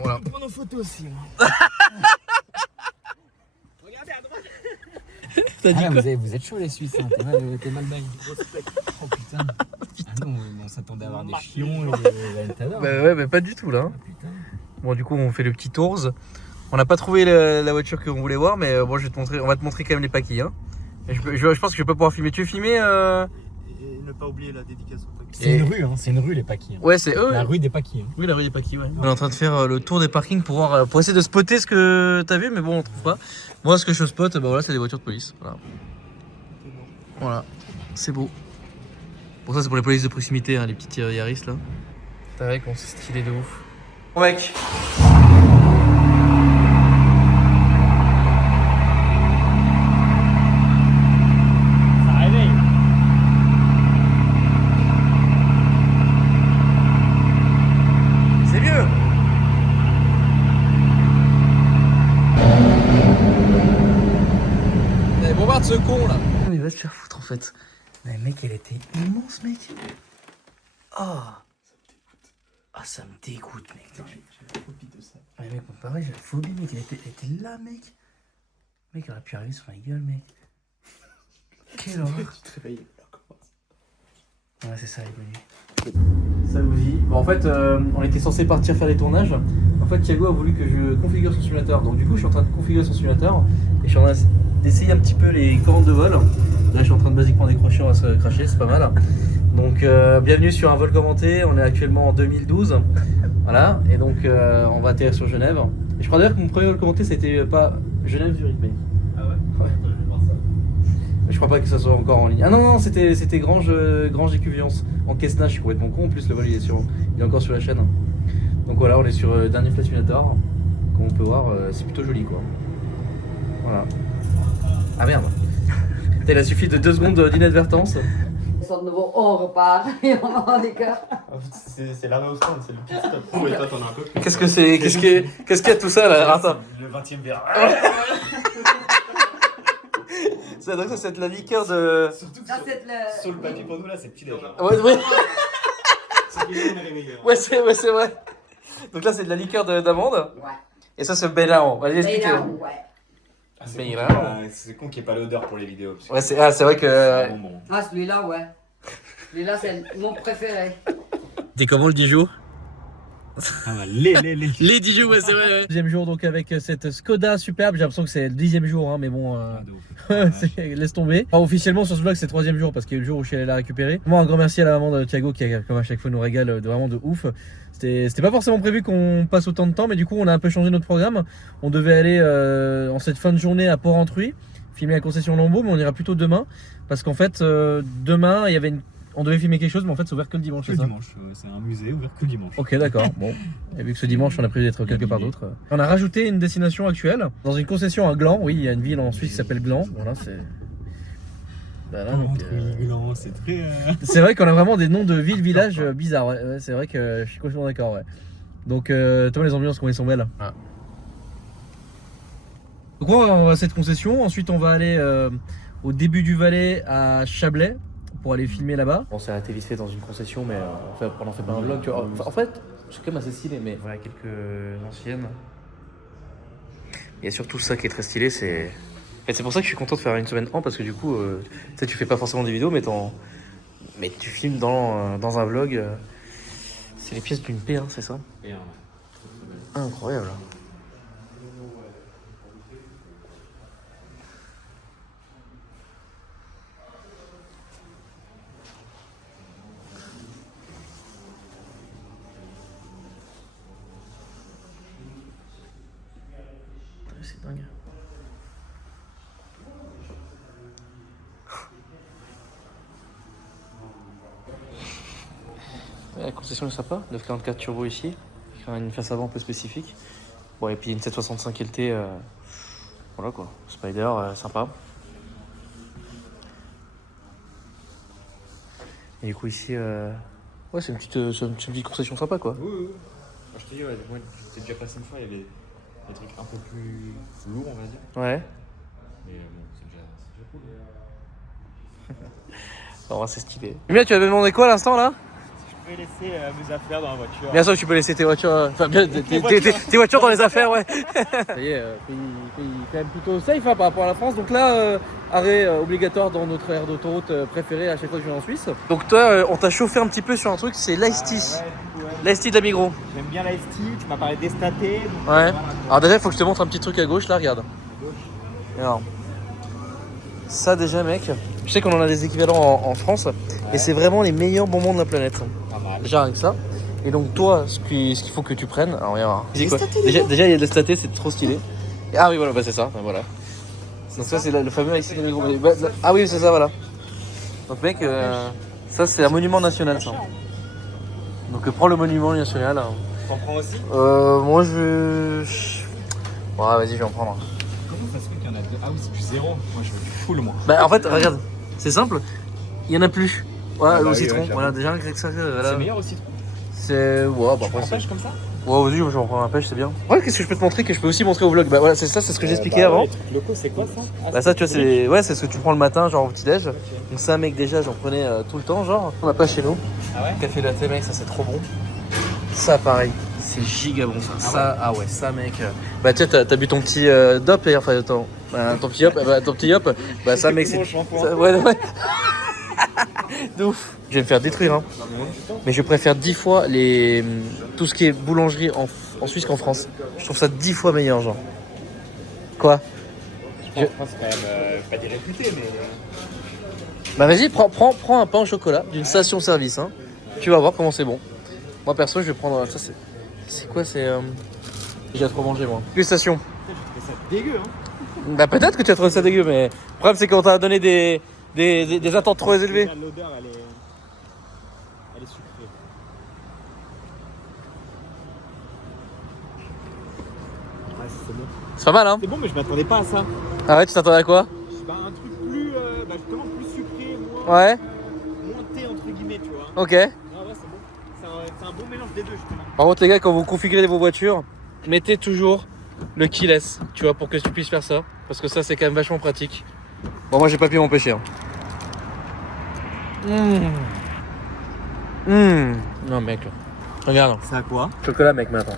voilà. Prends nos photos aussi. T'as dit quoi? Vous êtes chaud, les Suisses. Hein. T'es mal bail. Oh putain. Ah non, on s'attendait à avoir des chions et des Bah ouais, mais pas du tout, là. Ah, putain. Bon, du coup, on fait le petit tours. On n'a pas trouvé la voiture qu'on voulait voir, mais bon, je vais te montrer, on va te montrer quand même les paquets. Hein. Et je pense que je vais pas pouvoir filmer. Tu veux filmer Et ne pas oublier la dédicace au paquet. C'est une rue, hein. C'est une rue, les paquis. Hein. Ouais, c'est eux. La rue des paquis. Hein. Oui, la rue des paquets, ouais. On est en train de faire le tour des parkings pour voir, pour essayer de spotter ce que t'as vu, mais bon, on trouve pas. Moi, ce que je spot, bah voilà, c'est des voitures de police. Voilà, c'est beau. Bon, ça, c'est pour les polices de proximité, hein, les petites Yaris là. T'as vu qu'on s'est stylé de ouf. Bon, mec. fait. Mais mec, elle était immense, mec. Ah. Ah, ça me dégoûte, mec. J'ai la phobie de ça. Ouais, mec, pareil, j'ai la phobie, mec. Elle était là, mec. Mec, elle aurait pu arriver sur ma gueule, mec. Quelle horreur. Tu te réveilles. Ouais, c'est ça, les menus. Salut. Bon, en fait, on était censé partir faire les tournages. En fait, Thiago a voulu que je configure son simulateur. Donc, du coup, je suis en train de configurer son simulateur. Et je suis en train d'essayer un petit peu les commandes de vol. Là, je suis en train de basiquement décrocher, on va se cracher, c'est pas mal. Donc, bienvenue sur un vol commenté. On est actuellement en 2012. Voilà. Et donc, on va atterrir sur Genève. Et je crois d'ailleurs que mon premier vol commenté, c'était pas Genève-Zurich, mec. Ah ouais? Ouais. Je vais voir ça. Je crois pas que ça soit encore en ligne. Ah non, c'était Grange Écuviance en Quesnach, je suis complètement con. En plus, le vol il est encore sur la chaîne. Donc voilà, on est sur dernier Flight Simulator. Comme on peut voir, c'est plutôt joli quoi. Voilà. Ah merde. Il a suffi de 2 secondes d'inadvertance. De nouveau, on repart et on en écart. C'est l'arrêt au stand, c'est le pit stop. Oh, et toi, t'en as un peu plus. Qu'est-ce qu'il y a de tout ça là? Attends. Le 20ème verre. Ça, donc ça c'est de la liqueur de. Surtout que Ça, c'est le... sur le papier pour nous là, c'est petit déj. Ouais. C'est bien, on est réveillé. Ouais, c'est vrai. Donc là c'est de la liqueur d'amande. Ouais. Et ça c'est Bélan. Allez, expliquer. Ouais. C'est con qu'il n'y ait pas l'odeur pour les vidéos. Ouais, c'est vrai que. Bon. Ah, celui-là, ouais. Celui-là, c'est mon préféré. T'es comment le Dijon? Ah, les. Les 10 jours, ouais, c'est vrai. Ouais. Deuxième jour donc avec cette Skoda superbe. J'ai l'impression que c'est le 10e jour, hein, mais bon, laisse tomber. Enfin, officiellement sur ce vlog c'est le 3e jour parce qu'il y a eu le jour où je suis allé la récupérer. Moi un grand merci à la maman de Thiago qui comme à chaque fois nous régale vraiment de ouf. C'était pas forcément prévu qu'on passe autant de temps, mais du coup on a un peu changé notre programme. On devait aller en cette fin de journée à Port-Entruy, filmer la concession Lambeau, mais on ira plutôt demain parce qu'en fait demain il y avait on devait filmer quelque chose, mais en fait c'est ouvert que le dimanche. Le dimanche, c'est un musée ouvert que le dimanche. Ok, d'accord. Bon, et vu que ce dimanche on a prévu d'être quelque part d'autre. On a rajouté une destination actuelle dans une concession à Gland. Oui, il y a une ville en Suisse qui s'appelle Gland. Voilà, c'est. Voilà, donc, Gland, c'est très. C'est vrai qu'on a vraiment des noms de villes, villages bizarres. Ouais, c'est vrai que je suis complètement d'accord. Ouais. Donc, toi, les ambiances, comment elles sont belles. Ah. Donc, on va à cette concession. Ensuite, on va aller au début du Valais à Chablais pour aller filmer là-bas. On s'est arrêté vite fait dans une concession, mais on en fait pas un vlog. Tu vois. Enfin, en fait, c'est quand même assez stylé, mais voilà quelques anciennes. Il y a surtout ça qui est très stylé, c'est. Et c'est pour ça que je suis content de faire une semaine en parce que du coup, tu sais, tu fais pas forcément des vidéos, mais tu filmes dans un vlog. C'est les pièces d'une P1, c'est ça? Incroyable. C'est dingue. La concession est sympa, 944 turbo ici, une face avant un peu spécifique. Bon, et puis une 765 LT, voilà quoi, Spider, sympa. Et du coup ici, ouais c'est une petite concession sympa quoi. Oui. Je te dis, ouais, moi j'étais déjà passé une fois, il y avait des trucs un peu plus lourds on va dire. Ouais. Mais bon, c'est déjà cool. Alors c'est stylé. Mia, tu avais demandé quoi à l'instant là? Je vais laisser mes affaires dans la voiture. Bien sûr, tu peux laisser tes voitures, enfin bien, tes voitures dans les affaires, ouais. Ça y est, pays quand même plutôt safe hein, par rapport à la France. Donc là, arrêt obligatoire dans notre aire d'autoroute préférée à chaque fois que je viens en Suisse. Donc toi, on t'a chauffé un petit peu sur un truc, c'est l'Ice Tea. L'Ice Tea de la Migros. J'aime bien l'Ice Tea, tu m'as parlé d'Estaté. Ouais. Voilà. Alors déjà, il faut que je te montre un petit truc à gauche, là, regarde. Alors, ça déjà, mec, je sais qu'on en a des équivalents en France, et c'est vraiment les meilleurs bonbons de la planète. Déjà avec ça. Et donc toi, ce qu'il faut que tu prennes, alors regarde. Déjà il y a de l'estaté, c'est trop stylé. Ah oui voilà, bah c'est ça, voilà. Donc ça c'est le fameux ici de Migros. Ah oui c'est ça voilà. Donc mec, ça c'est un monument national ça. Donc prends le monument national. T'en prends aussi? Moi je... Ouais vas-y je vais en prendre. Comment ça se fait qu'il y en a deux? Ah oui c'est plus zéro. Moi je veux du full moi. Bah en fait regarde, c'est simple, il y en a plus. Voilà, Ah bah le oui, citron, ouais, voilà, déjà avec ça, voilà. C'est meilleur au citron. C'est. Ouais, bah après c'est. Comme ça? Ouais, vas-y, j'en prends un pêche, c'est bien. Ouais, qu'est-ce que je peux te montrer que je peux aussi montrer au vlog? Bah voilà, c'est ça, c'est ce que j'expliquais avant. Les trucs locaux, c'est quoi ça? Bah ça, tu vois, c'est ouais, c'est ce que tu prends le matin, genre au petit-déj. Donc ça, mec, déjà, j'en prenais tout le temps, genre. On n'a pas chez nous. Ah ouais? Café latte, mec, ça c'est trop bon. Ça, pareil, c'est giga bon ça. Ah ouais, ça, mec. Bah tiens, t'as bu ton petit dop hier, enfin ton petit yop, bah ça, mec, c'est. Ouais. De ouf. Je vais me faire détruire, hein. Mais je préfère 10 fois tout ce qui est boulangerie en Suisse qu'en France. Je trouve ça 10 fois meilleur, genre. Quoi? Je pense que c'est quand même pas des réputés, mais. Bah vas-y, prends un pain au chocolat d'une station-service, hein. Tu vas voir comment c'est bon. Moi perso, je vais prendre ça. C'est quoi? C'est j'ai trop mangé moi. Dégustation. Je trouve ça dégueu, hein. Bah peut-être que tu as trouvé ça dégueu, mais le problème c'est qu'on t'a donné des attentes trop élevées. L'odeur, elle est sucrée. Ouais, c'est bon. C'est pas mal, hein? C'est bon, mais je m'attendais pas à ça. Ah ouais, tu t'attendais à quoi? Bah, un truc plus, justement plus sucré, Ouais. moins thé entre guillemets, tu vois. Ok. Ah ouais, c'est bon. C'est un bon mélange des deux, justement. Par contre les gars, quand vous configurez vos voitures, mettez toujours le keyless, tu vois, pour que tu puisses faire ça. Parce que ça c'est quand même vachement pratique. Bon, moi j'ai pas pu m'empêcher, hein. Non mec, regarde. C'est à quoi? Chocolat mec maintenant.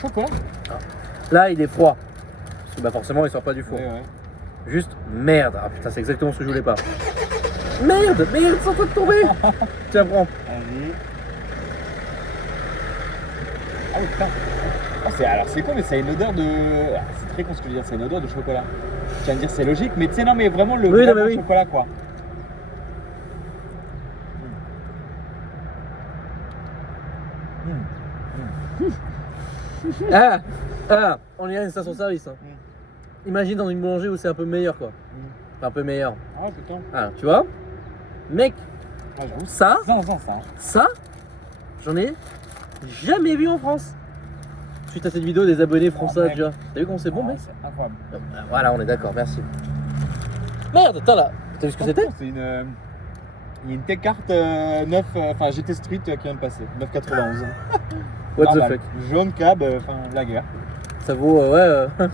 Chocolat? Là il est froid. Parce que bah forcément il sort pas du four. Ouais. Juste merde. Ah putain, c'est exactement ce que je voulais pas. Merde, c'est en train de tomber. Tiens, prends. Allez. Ah oui, putain. Alors c'est con, mais ça a une odeur de. C'est très con ce que je veux dire, c'est une odeur de chocolat. Tu vas me dire c'est logique, mais tu sais, non, mais vraiment le Oui, vrai non, mais oui. chocolat quoi. On est à une station-service. Hein. Imagine dans une boulangerie où c'est un peu meilleur quoi. Enfin, un peu meilleur. Ah putain. Ah, tu vois? Mec, Ah, j'avoue. ça, Ça. j'en ai jamais vu en France. Suite à cette vidéo des abonnés français, mec. tu vois. T'as vu comment c'est bon, mec? C'est incroyable. Voilà, on est d'accord, merci. Merde, attends là. T'as vu ce que c'était? C'est une. Il y a une T-carte 9, enfin GT Street qui vient de passer, 9,91. What the Normal. fuck? Jaune, cab, enfin la guerre. Ça vaut, ouais. Ah,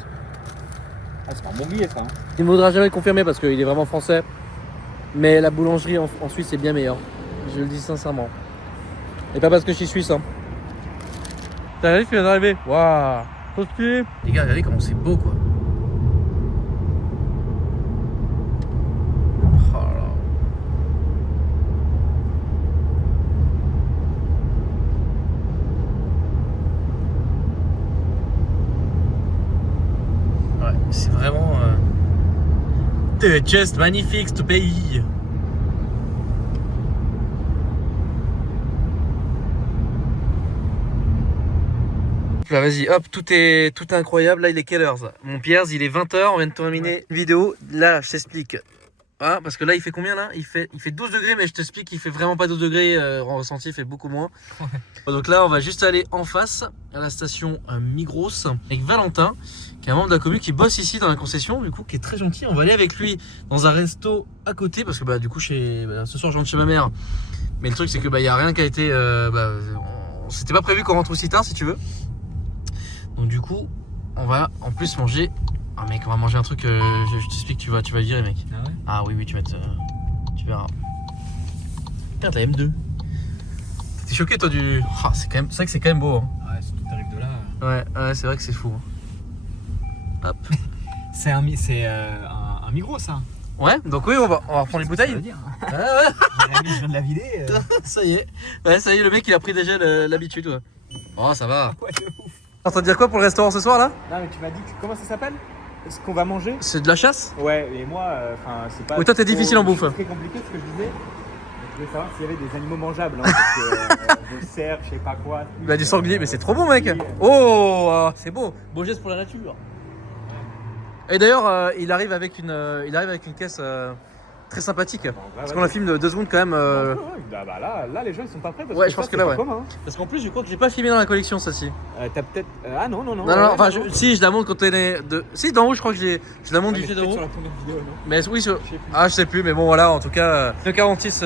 c'est un bon billet ça. Hein. Il ne voudra jamais confirmer parce qu'il est vraiment français. Mais la boulangerie en Suisse est bien meilleure. Je le dis sincèrement. Et pas parce que je suis suisse, hein. T'as vu ce qui vient d'arriver? Waouh! Trop stylé! Les gars, regardez comment c'est beau quoi! Oh là là. Ouais, c'est vraiment. C'est juste magnifique ce pays! Là vas-y, hop, tout est incroyable. Là il est quelle heure ça? Mon Pierre, il est 20h, on vient de terminer une vidéo. Là je t'explique. Ah, parce que là il fait combien là? Il fait 12 degrés, mais je t'explique qu'il fait vraiment pas 12 degrés. En ressenti il fait beaucoup moins. Donc là on va juste aller en face à la station Migros avec Valentin, qui est un membre de la commune qui bosse ici dans la concession, du coup qui est très gentil. On va aller avec lui dans un resto à côté parce que bah du coup ce soir je rentre chez ma mère. Mais le truc c'est que bah y a rien qui a été c'était pas prévu qu'on rentre aussi tard si tu veux. Donc du coup, on va en plus manger. Ah mec, on va manger un truc. Je t'explique, tu vas virer mec. Ah ouais? Ah oui, tu vas tu verras. Regarde la M2. T'es choqué toi du. Ah, c'est vrai que c'est quand même beau. Hein. Ouais, surtout t'arrives de là. Ouais, c'est vrai que c'est fou. Hein. Hop. C'est un Migros ça. Ouais, donc oui, on va reprendre les bouteilles. Ça veut dire. Ouais. Je viens de la vider. Ça y est. Ouais, ça y est, le mec il a pris déjà l'habitude. Ouais. Oh, ça va. Ouais, de ouf. T'es en train de dire quoi pour le restaurant ce soir là? Non, mais tu m'as dit comment ça s'appelle? Ce qu'on va manger? C'est de la chasse? Ouais, et moi, c'est pas. Oui, toi, t'es difficile en bouffe. C'est très compliqué ce que je disais. Je voulais savoir s'il y avait des animaux mangeables, hein, parce que de cerf, je sais pas quoi. Bah du sanglier, mais c'est trop bon mec. Oh, c'est beau. Beau geste pour la nature. Et d'ailleurs, il arrive avec une caisse très sympathique. Parce qu'on la filme de 2 secondes quand même. Bah là, les gens ils sont pas prêts. Parce Ouais, que je pense ça, que là, c'est ouais. pas commun, hein. Parce qu'en plus, je crois que j'ai pas filmé dans la collection, ça ci. T'as peut-être. Ah non. Non, enfin, si, je la montre quand elle est de. Si, d'en haut, je crois que je la montre du pied d'en haut. Sur la première vidéo, non? Mais oui, je sais plus, mais bon, voilà, en tout cas, le 46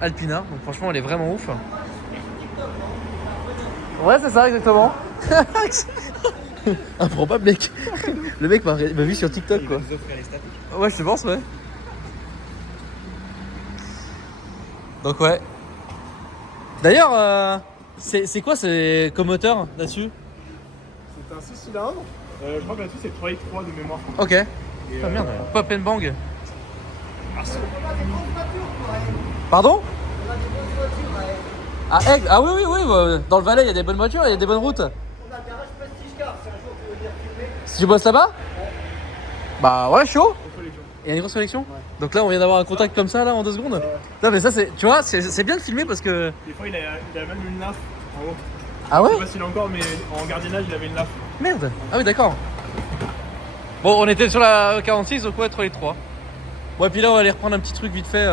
Alpina. Donc, franchement, elle est vraiment ouf. Ouais, c'est ça, exactement. Improbable, mec. Le mec m'a vu sur TikTok, quoi. Ouais, je te pense, ouais. Donc, ouais. D'ailleurs, c'est quoi comme moteur là-dessus? C'est un 6 cylindres. Je crois que là-dessus c'est 3x3 de mémoire. Ok. Ah merde, Pop and Bang. Pardon? Ah, Aigle. Ah oui, dans le Valais il y a des bonnes voitures, il y a des bonnes routes. On a un garage Prestige Car, si un jour tu veux venir filmer. Si tu bosses là-bas? Bah ouais, chaud. Il y a une grosse collection. Ouais. Donc là on vient d'avoir un contact comme ça là en 2 secondes. Non mais ça c'est, tu vois, c'est bien de filmer parce que... Des fois il a même une laf en haut. Ah ouais? Je sais pas s'il a encore, mais en gardiennage il avait une laf. Merde. Ah oui d'accord. Bon on était sur la 46 donc ouais 3 les 3. Bon et puis là on va aller reprendre un petit truc vite fait.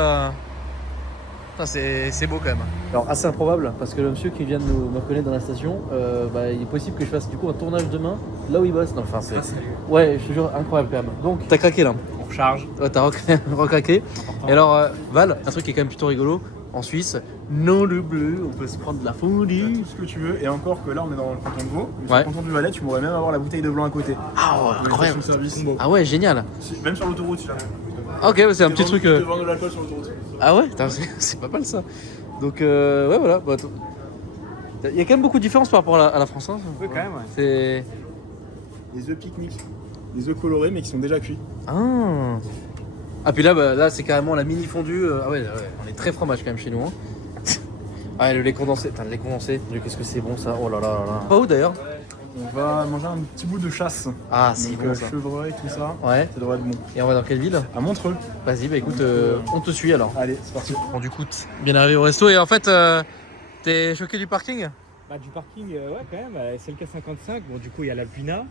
Putain, c'est beau quand même. Alors assez improbable parce que le monsieur qui vient de me reconnaître dans la station, il est possible que je fasse du coup un tournage demain là où il bosse. Non, enfin c'est... Ouais je te jure incroyable quand même. Donc t'as craqué là. On recharge. Ouais t'as recraqué. Et alors Val, un truc qui est quand même plutôt rigolo. En Suisse, non le bleu, on peut se prendre de la fondue. Tout ce que tu veux, et encore que là on est dans le canton de Vaud, mais Ouais. sur le canton du Valais, tu pourrais même avoir la bouteille de blanc à côté. Ah ouais, incroyable. Service. Ah ouais, génial. Même sur l'autoroute, si jamais. Ok, c'est un petit truc. Ils te vendent de l'alcool sur l'autoroute. Ah ouais, c'est pas mal ça. Donc ouais voilà. Bah, il y a quand même beaucoup de différences par rapport à la France. Hein. Oui, quand même, ouais. C'est... Des œufs pique-nique. Des œufs colorés mais qui sont déjà cuits. Ah puis là, là c'est carrément la mini fondue. Ah ouais, on est très fromage quand même chez nous. Hein. Ah le lait condensé, putain le lait condensé. Qu'est-ce que c'est bon ça. Oh là là là là. Pas où d'ailleurs? On va manger un petit bout de chasse. Ah c'est donc, bon ça. chevreuil, tout ça. Ouais. Ça devrait être bon. Et on va dans quelle ville? À Montreux. Vas-y bah écoute, on te suit alors. Allez, c'est parti. Bon du coup, bien arrivé au resto et en fait, t'es choqué du parking? Bah, du parking, ouais, quand même. C'est le K55. Bon, du coup, il y a la Puna.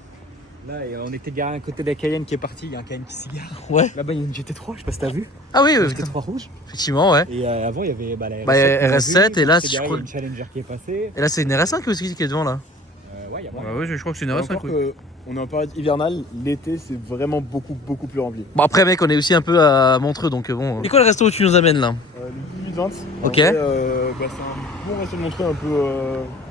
Là, on était garé à côté de la Cayenne qui est partie. Il y a un Cayenne qui s'y gare. Ouais. Là-bas, il y a une GT3, je sais pas si t'as vu. Ah oui, Une GT3 rouge. effectivement, ouais. Et avant, il y avait la RS7 et là, c'est je crois... une Challenger qui est passée. Et là, c'est une RS5 aussi qui est devant là. Ouais, il y a pas. Oui, je crois que c'est une RS5. Oui. On est en période hivernale, l'été c'est vraiment beaucoup plus rempli. Bon, après, mec, on est aussi un peu à Montreux donc bon. C'est quoi le resto où tu nous amènes là? Le 18-20. Ok. Vrai, c'est un bon resto de Montreux un peu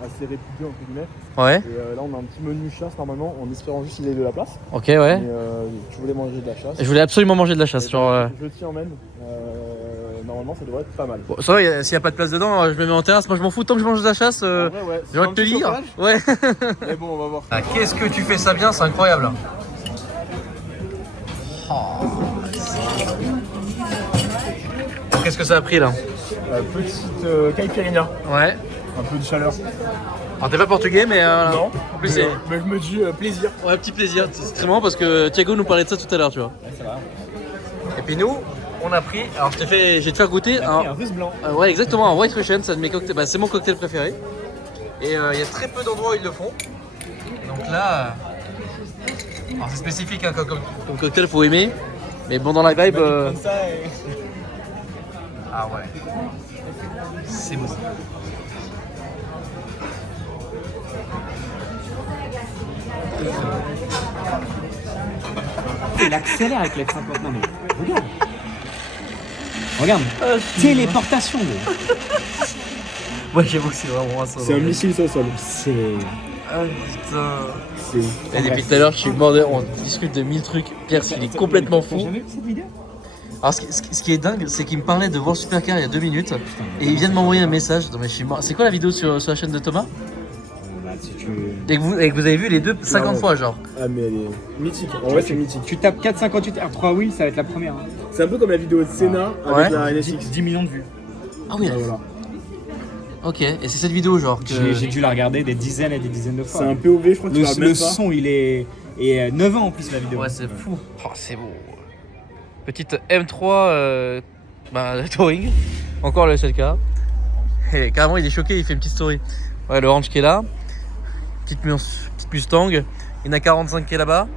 assez réputé entre guillemets. Ouais. Et là on a un petit menu chasse normalement en espérant juste qu'il ait de la place. Ok, ouais. Mais tu voulais manger de la chasse. Je voulais absolument manger de la chasse. Genre. Je t'y emmène. Normalement ça devrait être pas mal. Bon, ça va, s'il n'y a pas de place dedans, je me mets en terrasse. Moi, je m'en fous tant que je mange de la chasse. En vrai, ouais. J'ai envie de te lire. Ouais. Mais bon, on va voir. Ah, qu'est-ce que tu fais ça bien, c'est incroyable. Qu'est-ce que ça a pris là? Petite caipirinha. Ouais. Un peu de chaleur. Alors t'es pas portugais mais Non. en plus c'est... Mais je me dis plaisir. Ouais, petit plaisir. C'est très marrant parce que Thiago nous parlait de ça tout à l'heure, tu vois. Ouais, ça va. Et puis nous, on a pris... Alors je vais te faire goûter Un russe blanc. ouais, exactement, un White Russian, c'est un de mes cocktails. Bah, c'est mon cocktail préféré. Et il y a très peu d'endroits où ils le font. Donc là... Alors c'est spécifique hein, comme cocktail, faut aimer. Mais bon, dans la vibe... Ah ouais. C'est beau. Il accélère avec les 50. Non mais regarde. Regarde. Téléportation. Ouais, j'avoue que c'est vraiment ça. C'est un missile au sol. C'est... Ah putain. C'est ouf. Et depuis tout à l'heure, je suis mort de... On discute de 1000 trucs. Pierre, il est complètement T'as fou. jamais vu cette vidéo? Alors, ce qui est dingue, c'est qu'il me parlait de World Supercar il y a 2 minutes. Et il vient de m'envoyer un message. Non, mais je suis mort. C'est quoi la vidéo sur la chaîne de Thomas? Bah, si tu... Et que vous avez vu les deux 50 fois, genre. Ah mais elle est mythique. En vrai c'est mythique. Tu tapes 458 R3 wheel, ça va être la première. Hein. C'est un peu comme la vidéo de Senna Ouais. avec la NSX. 10 millions de vues. Ah oui, Voilà. ok. Et c'est cette vidéo, genre. Que... J'ai dû la regarder des dizaines et des dizaines de fois. C'est un POV, je crois que tu Le, parles le même pas. son, il est... Et 9 ans en plus la vidéo. Ouais, c'est fou. Oh, c'est beau. Petite M3 Touring. Encore le SLK. Et carrément, il est choqué, il fait une petite story. Ouais, le Orange qui est là. Petite Mustang. Il y en a 45 qui est là-bas.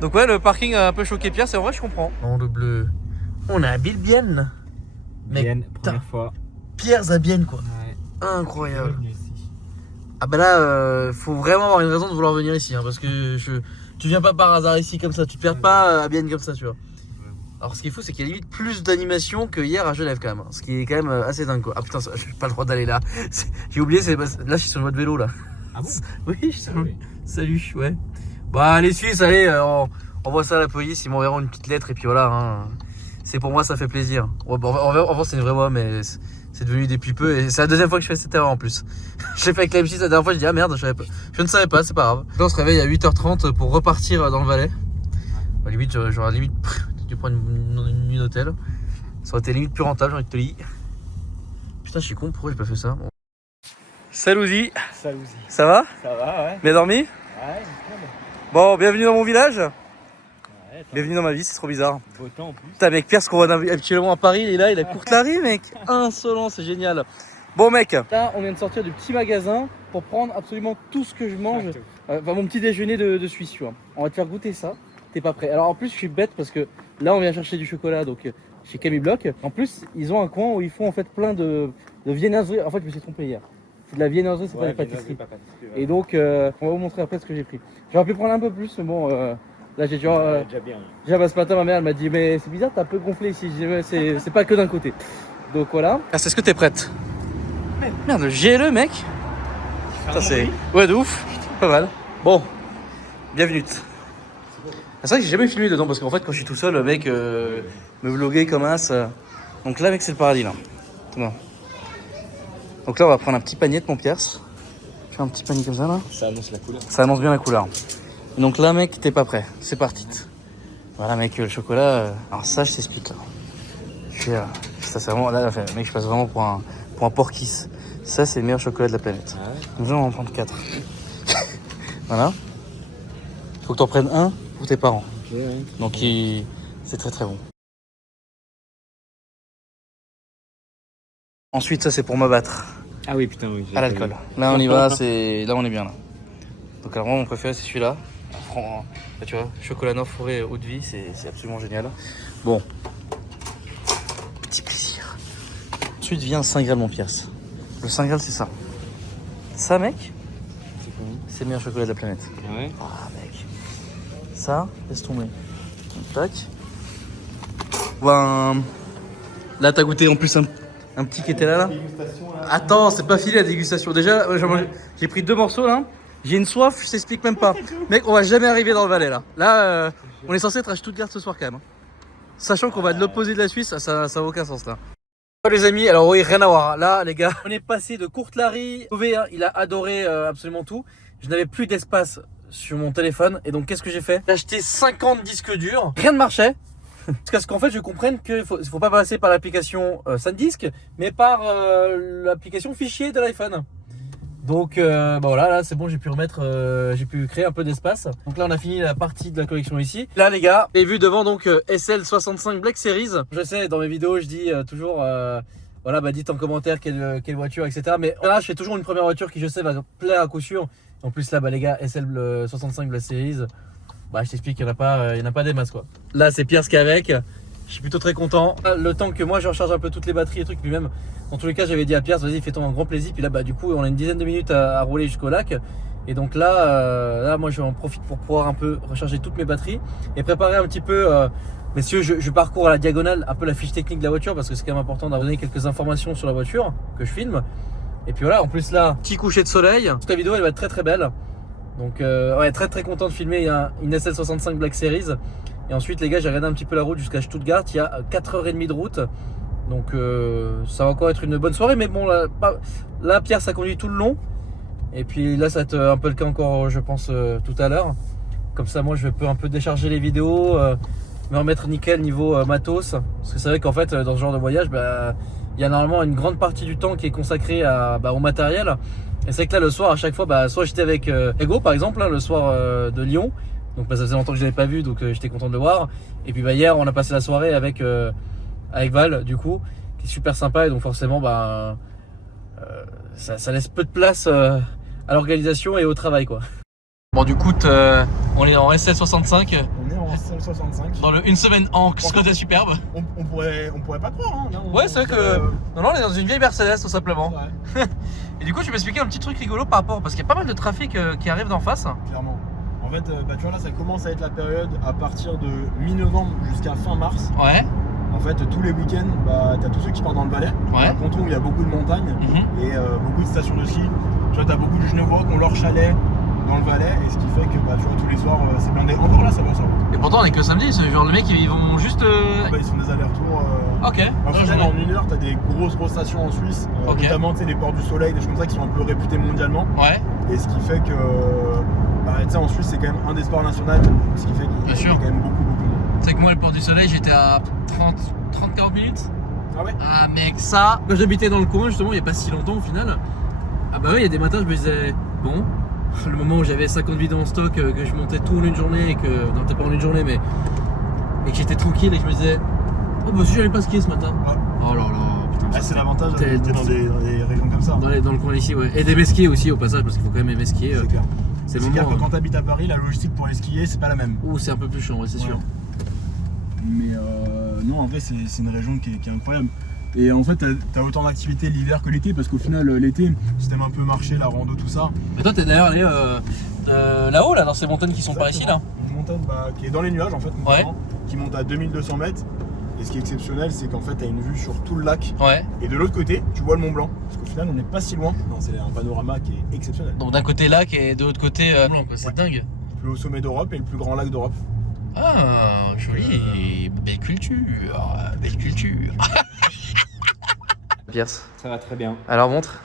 Donc ouais, le parking a un peu choqué Pierre, c'est vrai, je comprends. Non, le bleu. On a Bienne. Bienne, putain. première fois. Pierre Zabienne, quoi. Ouais. Incroyable. Ah bah là, faut vraiment avoir une raison de vouloir venir ici, hein, parce que tu viens pas par hasard ici comme ça, tu te perds pas à Bienne comme ça, tu vois. Alors ce qui est fou, c'est qu'il y a limite plus d'animation que hier à Genève quand même, ce qui est quand même assez dingue quoi. Ah putain, j'ai pas le droit d'aller là. J'ai oublié, là je suis sur le mode vélo là. Ah bon? Oui, salut, ouais. Bah les Suisses, allez, on voit ça à la police, ils m'enverront une petite lettre et puis voilà. Hein. C'est pour moi, ça fait plaisir. Avant c'est une vraie voix, mais c'est devenu depuis peu et c'est la deuxième fois que je fais cette erreur en plus. J'ai fait avec la M6 la dernière fois, je dis ah merde, je ne savais pas, c'est pas grave. Là on se réveille à 8h30 pour repartir dans le Valais. Bah, limite, j'aurais limite dû prendre une nuit d'hôtel. Ça aurait été limite plus rentable, j'ai envie de te dire. Putain, je suis con, pourquoi j'ai pas fait ça? Bon. Salut Zi. Salut. Ça va? Ça va, ouais. Bien dormi? Ouais, Bon, bienvenue dans mon village. Bienvenue dans ma vie, c'est trop bizarre. beau temps en plus. Putain mec, Pierre, ce qu'on voit habituellement à Paris, il est là, il a Courtelary mec. Insolent, c'est génial. Bon mec, là on vient de sortir du petit magasin pour prendre absolument tout ce que je mange. Enfin mon petit déjeuner de Suisse, tu vois. On va te faire goûter ça, t'es pas prêt. Alors en plus je suis bête parce que là on vient chercher du chocolat donc chez Camille Bloch. En plus ils ont un coin où ils font en fait plein de viennoiseries. En fait je me suis trompé hier. C'est de la viennoiserie, c'est pas des pâtisseries. Et donc on va vous montrer après ce que j'ai pris. J'aurais pu prendre un peu plus mais bon... Là j'ai genre déjà ce matin ma mère elle m'a dit mais c'est bizarre t'as un peu gonflé ici, c'est pas que d'un côté. Donc voilà. Est-ce que t'es prête? Merde le GLE mec. Ça c'est. Ouais de ouf. Pas mal. Bon. Bienvenue. C'est vrai que j'ai jamais filmé dedans parce qu'en fait quand je suis tout seul le mec me vloguer comme as. Donc là mec c'est le paradis là. Bon. Donc là on va prendre un petit panier de mon Pierre. Je fais un petit panier comme ça là. Ça annonce la couleur. Ça annonce bien la couleur. Donc là mec t'es pas prêt, c'est parti. Voilà mec le chocolat, alors ça je t'explique là. Ça c'est vraiment, là mec je passe vraiment pour un porquis. Ça c'est le meilleur chocolat de la planète. Ah ouais. Nous allons en prendre 4. Voilà. Faut que t'en prennes un pour tes parents. Okay, ouais. Donc c'est très très bon. Ensuite ça c'est pour me battre. Ah oui putain oui. À l'alcool. Là on y va, là on est bien là. Donc alors moi mon préféré c'est celui-là. Là, tu vois, chocolat noir forêt eau de vie, c'est absolument génial. Bon, petit plaisir. Ensuite vient le Saint Graal mon Pierce. Le Saint Graal c'est ça. Ça mec, c'est le meilleur chocolat de la planète. Ouais. Ah mec, ça laisse tomber. Tac. Ben, là t'as goûté en plus un petit qui était là. Attends, c'est pas fini la dégustation. Déjà, j'ai pris 2 morceaux là. J'ai une soif, je t'explique même pas. Mec, on va jamais arriver dans le Valais là. Là, on est censé être à Stuttgart ce soir quand même. Sachant qu'on va de l'opposé de la Suisse, ça n'a aucun sens là. Les amis, alors oui, rien à voir. Là, les gars, on est passé de Courtelary. Il a adoré absolument tout. Je n'avais plus d'espace sur mon téléphone. Et donc, qu'est-ce que j'ai fait? J'ai acheté 50 disques durs. Rien ne marchait. Parce qu'en fait, je comprenne qu'il faut pas passer par l'application SanDisk, mais par l'application fichier de l'iPhone. Donc bah voilà, là c'est bon, j'ai pu remettre, j'ai pu créer un peu d'espace. Donc là on a fini la partie de la collection ici. Là les gars, j'ai vu devant donc SL65 Black Series. Je sais, dans mes vidéos je dis toujours, voilà bah dites en commentaire quelle voiture etc. Mais là je fais toujours une première voiture qui je sais va plaire à coup sûr. En plus là bah les gars, SL65 Black Series, bah je t'explique, il n'y en a pas des masses quoi. Là c'est Pierre qui est avec. Je suis plutôt très content. Le temps que moi je recharge un peu toutes les batteries et trucs, puis même dans tous les cas j'avais dit à Pierre vas-y fais-toi un grand plaisir. Puis là bah du coup on a une dizaine de minutes à rouler jusqu'au lac. Et donc là, moi j'en profite pour pouvoir un peu recharger toutes mes batteries et préparer un petit peu. Messieurs, je parcours à la diagonale un peu la fiche technique de la voiture parce que c'est quand même important d'avoir donné quelques informations sur la voiture que je filme. Et puis voilà, en plus là, petit coucher de soleil. Toute la vidéo elle va être très très belle. Donc ouais, très très content de filmer une SL65 Black Series. Et ensuite les gars, j'ai regardé un petit peu la route jusqu'à Stuttgart, il y a 4h30 de route. Donc ça va encore être une bonne soirée. Mais bon là Pierre ça conduit tout le long. Et puis là ça va être un peu le cas encore je pense tout à l'heure. Comme ça moi je peux un peu décharger les vidéos, me remettre nickel niveau matos. Parce que c'est vrai qu'en fait dans ce genre de voyage, il y a normalement une grande partie du temps qui est consacrée au matériel. Et c'est vrai que là le soir à chaque fois, soit j'étais avec Ego par exemple, le soir de Lyon. Donc ça faisait longtemps que je l'avais pas vu, donc j'étais content de le voir. Et puis hier on a passé la soirée avec Val du coup, qui est super sympa. Et donc forcément ça laisse peu de place à l'organisation et au travail quoi. Bon du coup on est en SL65. On est en SL65. Dans le une semaine en Skoda superbe. On pourrait pas croire hein. Ouais c'est vrai que non on est dans une vieille Mercedes tout simplement. Ouais. Et du coup je vais m'expliquer un petit truc rigolo par rapport parce qu'il y a pas mal de trafic qui arrive d'en face. Clairement. En fait, tu vois là, ça commence à être la période à partir de mi-novembre jusqu'à fin mars. Ouais. En fait, tous les week-ends, t'as tous ceux qui partent dans le Valais, un canton où il y a beaucoup de montagnes et beaucoup de stations de ski. Tu vois, t'as beaucoup de Genevois qui ont leur chalet dans le Valais, et ce qui fait que tu vois, tous les soirs c'est blindé. Encore là, ça va. Et pourtant, on est que samedi, ce genre de mecs, ils vont juste. Ils font des allers-retours. Ok. En une heure, t'as des grosses stations en Suisse, notamment les Ports du Soleil, des choses comme ça qui sont un peu réputées mondialement. Ouais. Et ce qui fait que, en Suisse, c'est quand même un des sports nationaux, ce qui fait qu'il y a quand même beaucoup de monde. C'est que moi, le Port du Soleil, j'étais à 30-40 minutes. Ah ouais? Ah mec, ça. Quand j'habitais dans le coin, justement, il n'y a pas si longtemps au final. Ah bah oui, il y a des matins, je me disais, bon, le moment où j'avais 50 vidéos en stock, que je montais tout en une journée, et que. Non, peut-être pas en une journée, mais. Et que j'étais tranquille, et que je me disais, oh bah si j'allais pas skier ce matin. Ouais. Oh là là, putain. C'est l'avantage d'habiter dans des régions comme ça. Dans le coin ici, ouais. Et d'aimer skier aussi au passage, parce qu'il faut quand même aimer skier. C'est clair. C'est clair que quand t'habites à Paris, la logistique pour aller skier, c'est pas la même. Ouh, c'est un peu plus chiant, ouais, c'est sûr. Mais non, en vrai, c'est une région qui est incroyable. Et en fait, t'as autant d'activités l'hiver que l'été, parce qu'au final, l'été, si t'aimes un peu marcher, la rando, tout ça. Mais toi, t'es d'ailleurs allé là-haut, là, dans ces montagnes qui sont par ici, là. Une montagne qui est dans les nuages, en fait, qui monte à 2200 mètres. Et ce qui est exceptionnel, c'est qu'en fait, t'as une vue sur tout le lac. Ouais. Et de l'autre côté, tu vois le Mont Blanc. Parce qu'au final, on n'est pas si loin. Non, c'est un panorama qui est exceptionnel. Donc d'un côté lac et de l'autre côté Blanc, c'est dingue. Le plus haut sommet d'Europe et le plus grand lac d'Europe. Ah, joli. Belle culture. Belle culture. Pierce. Ça va très bien. Alors montre.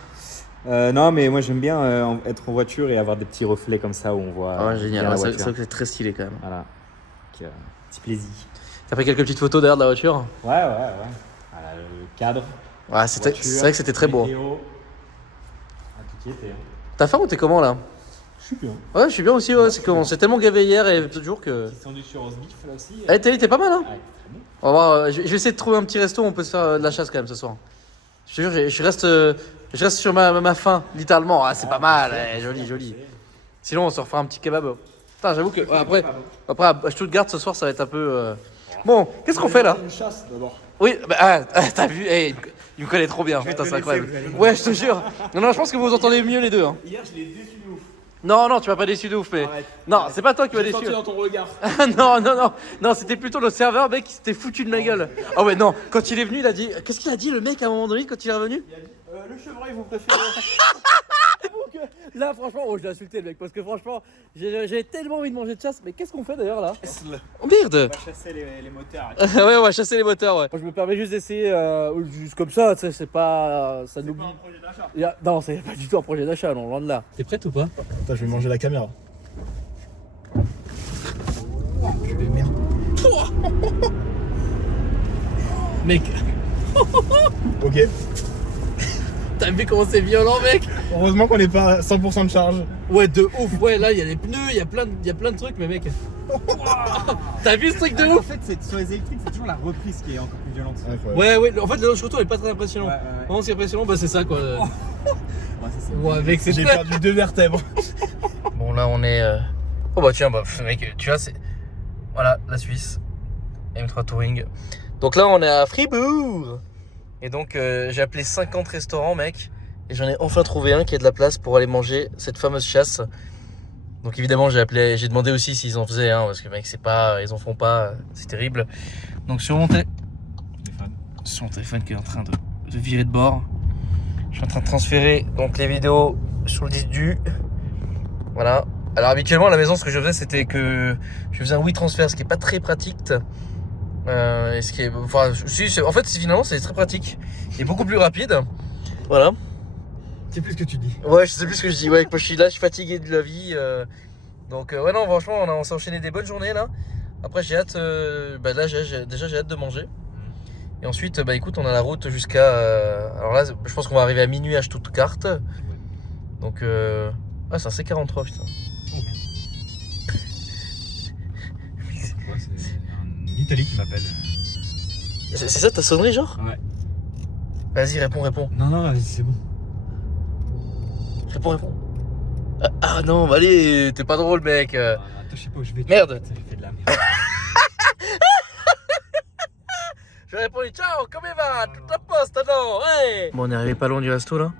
Non, mais moi j'aime bien être en voiture et avoir des petits reflets comme ça où on voit. Ah, génial. C'est vrai que c'est très stylé quand même. Voilà. Petit plaisir. T'as pris quelques petites photos d'ailleurs de la voiture? Ouais. Voilà, le cadre. Ouais, c'est vrai que c'était très beau. Tout y était. Ta femme, t'es comment là? Je suis bien. Ouais, je suis bien aussi. Ouais, c'est tellement gavé hier et toujours que. Petit sandwich sur roast beef là aussi. T'es pas mal, hein? Ouais, très bon. On va voir. Je vais essayer de trouver un petit resto où on peut se faire de la chasse quand même ce soir. Je te jure, je reste sur ma faim, littéralement. Ah, c'est pas mal. Joli. Sinon, on se refera un petit kebab. Putain, j'avoue que après à Stuttgart ce soir, ça va être un peu. Bon, qu'est-ce qu'on fait là? Une chasse d'abord. Oui, t'as vu, il me connaît trop bien, putain, c'est incroyable. Ouais, je te jure. Non, je pense que vous entendez mieux les deux. Hein. Hier, je l'ai déçu de ouf. Non, tu m'as pas déçu de ouf, mais. Arrête. Non, c'est pas toi qui m'as déçu. J'ai senti dans ton regard. Non, c'était plutôt le serveur, mec, qui s'était foutu de ma gueule. Ah ouais, non, quand il est venu, il a dit. Qu'est-ce qu'il a dit, le mec, à un moment donné, quand il est revenu? Il a dit le chevreuil, vous préférez. Là, franchement, je l'ai insulté, le mec, parce que franchement, j'ai tellement envie de manger de chasse, mais qu'est-ce qu'on fait d'ailleurs là? Oh merde! On va chasser les moteurs. Ouais, on va chasser les moteurs, ouais. Moi, je me permets juste d'essayer, juste comme ça, tu sais, c'est pas. Ça nous. C'est pas un projet d'achat. Non, c'est pas du tout un projet d'achat, non, loin de là. T'es prête ou pas? Attends, je vais manger la caméra. Putain, merde. Mec. Ok. T'as vu comment c'est violent, mec? Heureusement qu'on n'est pas à 100% de charge. Ouais, de ouf. Ouais, là, il y a les pneus, il y a plein de trucs, mais mec. T'as vu ce truc de ouf? En fait, sur les électriques, c'est toujours la reprise qui est encore plus violente. Ouais. En fait, le launch retour est pas très impressionnant. Vraiment, c'est impressionnant, c'est ça, quoi. Ouais, mec, c'est. J'ai perdu 2 vertèbres. Bon, là, on est. Oh, bah, tiens, mec, tu vois, c'est. Voilà, la Suisse. M3 Touring. Donc là, on est à Fribourg. Et donc j'ai appelé 50 restaurants, mec, et j'en ai enfin trouvé un qui a de la place pour aller manger cette fameuse chasse. Donc évidemment j'ai demandé aussi s'ils en faisaient, hein, parce que mec ils en font pas, c'est terrible. Donc sur mon téléphone qui est en train de virer de bord, je suis en train de transférer donc les vidéos sur le disque dur. Voilà. Alors habituellement à la maison ce que je faisais c'était que je faisais un WeTransfer, ce qui est pas très pratique. Et ce qui est, enfin, en fait, finalement, c'est très pratique et beaucoup plus rapide. Voilà. Je sais plus ce que tu dis. Ouais, je sais plus ce que je dis. Ouais, moi, je suis fatigué de la vie. Donc, ouais, non, franchement, on s'est enchaîné des bonnes journées là. Après, j'ai hâte. Là, j'ai hâte de manger. Et ensuite, écoute, on a la route jusqu'à. Alors là, je pense qu'on va arriver à minuit à Stuttgart. Donc, c'est un C43, putain. Italie qui m'appelle. C'est ça ta sonnerie, genre? Ouais. Vas-y, réponds. Non, vas-y, c'est bon. Réponds. Ah non, bah allez, t'es pas drôle, mec. Attends, je sais pas où je vais. Merde. J'ai fait de la merde. Je vais répondre, ciao, come va? Tout à poste, non? Hey. Bon, on est arrivé pas loin du resto, là.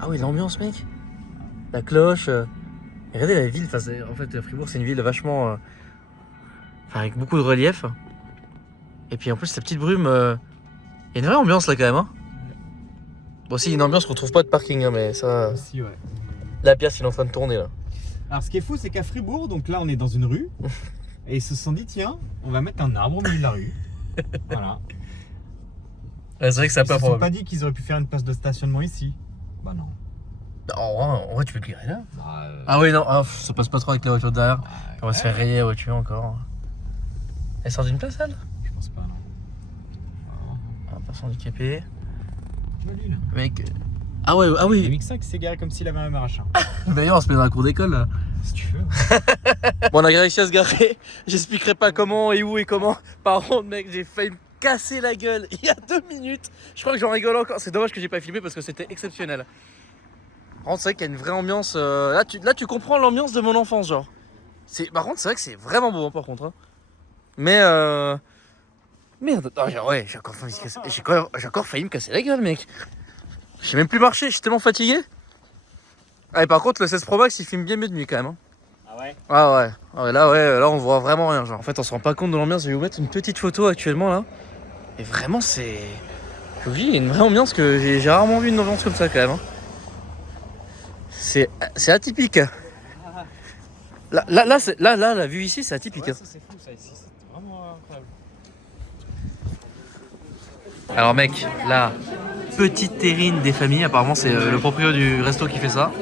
Ah oui, l'ambiance, mec. La cloche. Regardez la ville, en fait, Fribourg, c'est une ville vachement... avec beaucoup de relief. Et puis en plus, la petite brume, il y a une vraie ambiance là quand même. Hein. Bon, aussi, une ambiance qu'on trouve pas de parking, hein, mais ça. Aussi, ouais. La pièce, il est en train de tourner là. Alors, ce qui est fou, c'est qu'à Fribourg, donc là, on est dans une rue. Et ils se sont dit, tiens, on va mettre un arbre au milieu de la rue. Voilà. Ouais, c'est vrai que ça Ils pas se sont probable. pas dit qu'ils auraient pu faire une place de stationnement ici. Bah non. En vrai, tu peux te garer là. Ah oui, non, ça passe pas trop avec la voiture derrière. On va se faire rayer la voiture encore. Elle sort d'une place, elle? Je pense pas, non. On va pas s'handicaper. Tu vois lui là. Mec. Ah ouais, ah Le oui. mix 5 s'est garé comme s'il avait un machin. D'ailleurs, on se met dans la cour d'école là. Si tu veux. Bon, on a réussi à se garer. J'expliquerai pas comment et où et comment. Par contre, mec, j'ai failli me casser la gueule il y a 2 minutes. Je crois que j'en rigole encore. C'est dommage que j'ai pas filmé parce que c'était exceptionnel. Par contre, c'est vrai qu'il y a une vraie ambiance. Là, tu comprends l'ambiance de mon enfance, genre. Par contre, c'est vrai que c'est vraiment beau, hein, par contre. Hein. Mais merde. Oh, ouais, j'ai encore failli me casser la gueule, mec. J'ai même plus marché, je suis tellement fatigué. Ah, et par contre, le 16 Pro Max, il filme bien mieux de nuit quand même. Hein. Ah ouais? Ah ouais. Là, on voit vraiment rien, genre. En fait, on se rend pas compte de l'ambiance. Je vais vous mettre une petite photo actuellement là. Et vraiment, c'est. Je vous dis, il y a une vraie ambiance que j'ai rarement vu une ambiance comme ça quand même. Hein. C'est atypique. Là, la vue ici, c'est atypique. Ouais, Hein. ça c'est fou, ça ici, c'est vraiment incroyable. Alors mec, la petite terrine des familles, apparemment c'est le proprio du resto qui fait ça.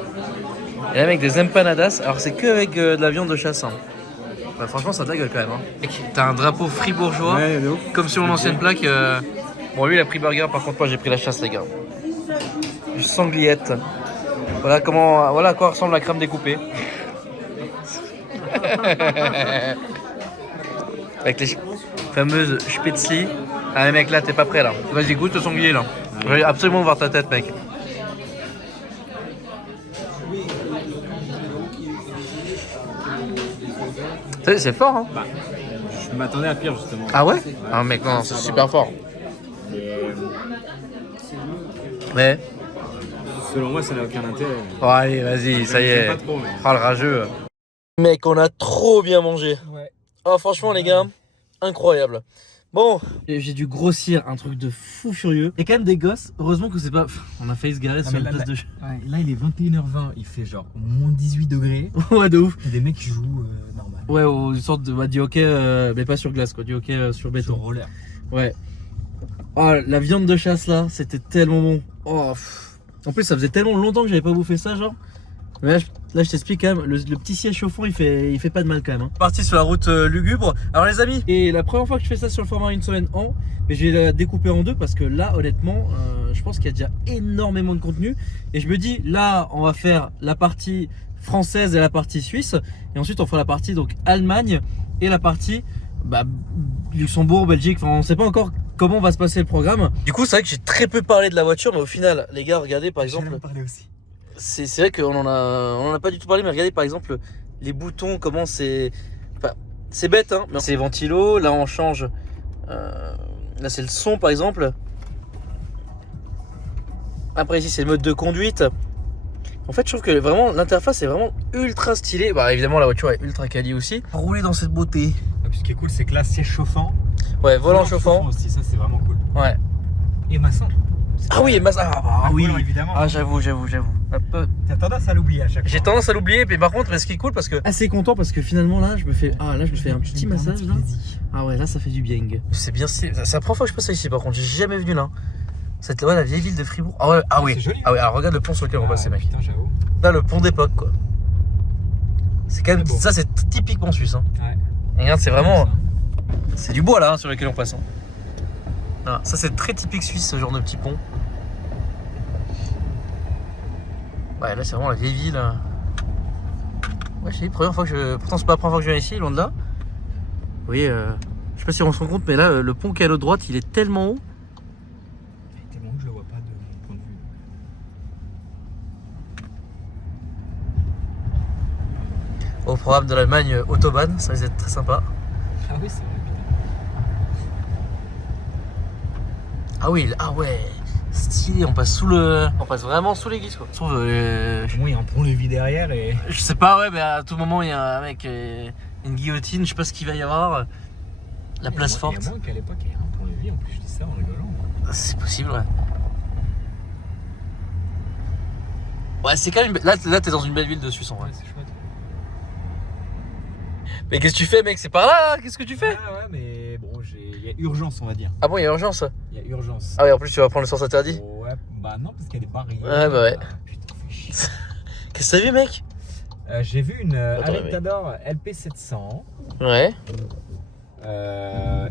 Et là mec, des empanadas, alors c'est que avec de la viande de chasse. Hein. Bah, franchement ça te la gueule quand même. Hein. Mec, t'as un drapeau fribourgeois, Ouais, de ouf. comme sur mon ancienne plaque. Bon lui il a pris burger, par contre moi j'ai pris la chasse les gars. Du sangliette. Voilà à quoi ressemble la crème découpée. Avec les fameuses spätzli. Ah mais mec là t'es pas prêt là. Vas-y goûte le sanglier là. Je vais absolument voir ta tête mec. C'est fort hein. Bah, je m'attendais à pire justement. Ah ouais? Ah mec non c'est super fort. Mais Selon moi ça n'a aucun intérêt. oh, allez vas-y ça y est. J'aime pas trop, mais... Oh le rageux. Mec on a trop bien mangé. Ouais. Oh franchement les gars, incroyable. Bon, j'ai dû grossir un truc de fou furieux. Il y a quand même des gosses, heureusement que c'est pas... On a failli se garer sur une place de... Ouais, là il est 21h20, il fait genre moins 18 degrés. Ouais de ouf. Et des mecs qui jouent normal. Ouais, une sorte de du hockey, mais pas sur glace quoi, du hockey sur béton. Sur roller. Ouais. Oh la viande de chasse là, c'était tellement bon. Oh, en plus ça faisait tellement longtemps que j'avais pas bouffé ça genre. Mais là je t'explique quand même, le petit siège chauffant il fait pas de mal quand même. Hein. Parti sur la route lugubre. Alors les amis, et la première fois que je fais ça sur le format une semaine en, mais je vais la découper en deux parce que là honnêtement, je pense qu'il y a déjà énormément de contenu. Et je me dis là on va faire la partie française et la partie suisse. Et ensuite on fera la partie donc Allemagne et la partie Luxembourg, Belgique. Enfin on sait pas encore comment va se passer le programme. Du coup c'est vrai que j'ai très peu parlé de la voiture, mais au final les gars regardez par exemple. J'en ai parlé aussi. C'est vrai qu'on en a pas du tout parlé, mais regardez par exemple les boutons, comment c'est... Enfin, c'est bête, hein, mais c'est ventilo, là on change... là c'est le son par exemple. Après ici c'est le mode de conduite. En fait je trouve que vraiment l'interface est vraiment ultra stylée. Bah évidemment la voiture est ultra quali aussi. Rouler dans cette beauté. Et puis ce qui est cool c'est que là siège chauffant. Ouais, volant chauffant. aussi, ça c'est vraiment cool. Ouais. Et maçon. Ah oui, et oui. Volant, évidemment. Ah j'avoue. T'as tendance à l'oublier à chaque fois. J'ai tendance à l'oublier, mais par contre, ce qui est cool parce que assez content parce que finalement là, je me fais un petit massage là. Ah ouais, là ça fait du bien. C'est bien, c'est la première fois que je passe ici par contre, j'ai jamais venu là. Cette la vieille ville de Fribourg. Ah ouais, oui. C'est joli. Ah ouais, alors regarde le pont sur lequel on passe, mec. Putain, j'avoue. Là le pont d'époque quoi. C'est quand même beau. ça, c'est typiquement suisse hein. Ouais. Et regarde, c'est vraiment c'est du bois là hein, sur lequel on passe. Hein. Voilà, ça c'est très typique suisse ce genre de petit pont. Ouais, là c'est vraiment la vieille ville. Ouais, je sais, première fois que je... Pourtant c'est pas la première fois que je viens ici, loin de là. Vous voyez, je sais pas si on se rend compte, mais là le pont qui est à l'autre droite, il est tellement haut. Il est tellement haut que je le vois pas de mon point de vue. Au programme de l'Allemagne, Autobahn, ça risque d'être très sympa. Ah oui, c'est vrai. Ah oui, ah ouais, stylé, on passe vraiment sous l'église quoi. Je trouve, Moi, il y a un pont-levis derrière et... je sais pas, ouais, mais à tout moment il y a un mec, une guillotine, je sais pas ce qu'il va y avoir. La place Il y forte. a moins qu'à l'époque, il y a un pont-levis, en plus je dis ça en rigolant. C'est possible, ouais. Ouais, c'est quand même... Là t'es dans une belle ville de Suisse, en vrai. Ouais, c'est chouette. Mais qu'est-ce que tu fais, mec? C'est par là, qu'est-ce que tu fais? Ouais, mais bon, il y a urgence, on va dire. Ah bon, il y a urgence? Il y a urgence. Ah oui, en plus tu vas prendre le sens interdit. Ouais, bah non, parce qu'il y a des barrières. Ouais, bah ouais. Putain, fais chier. Qu'est-ce que t'as vu, mec? J'ai vu une Attends, Aventador LP700. Ouais.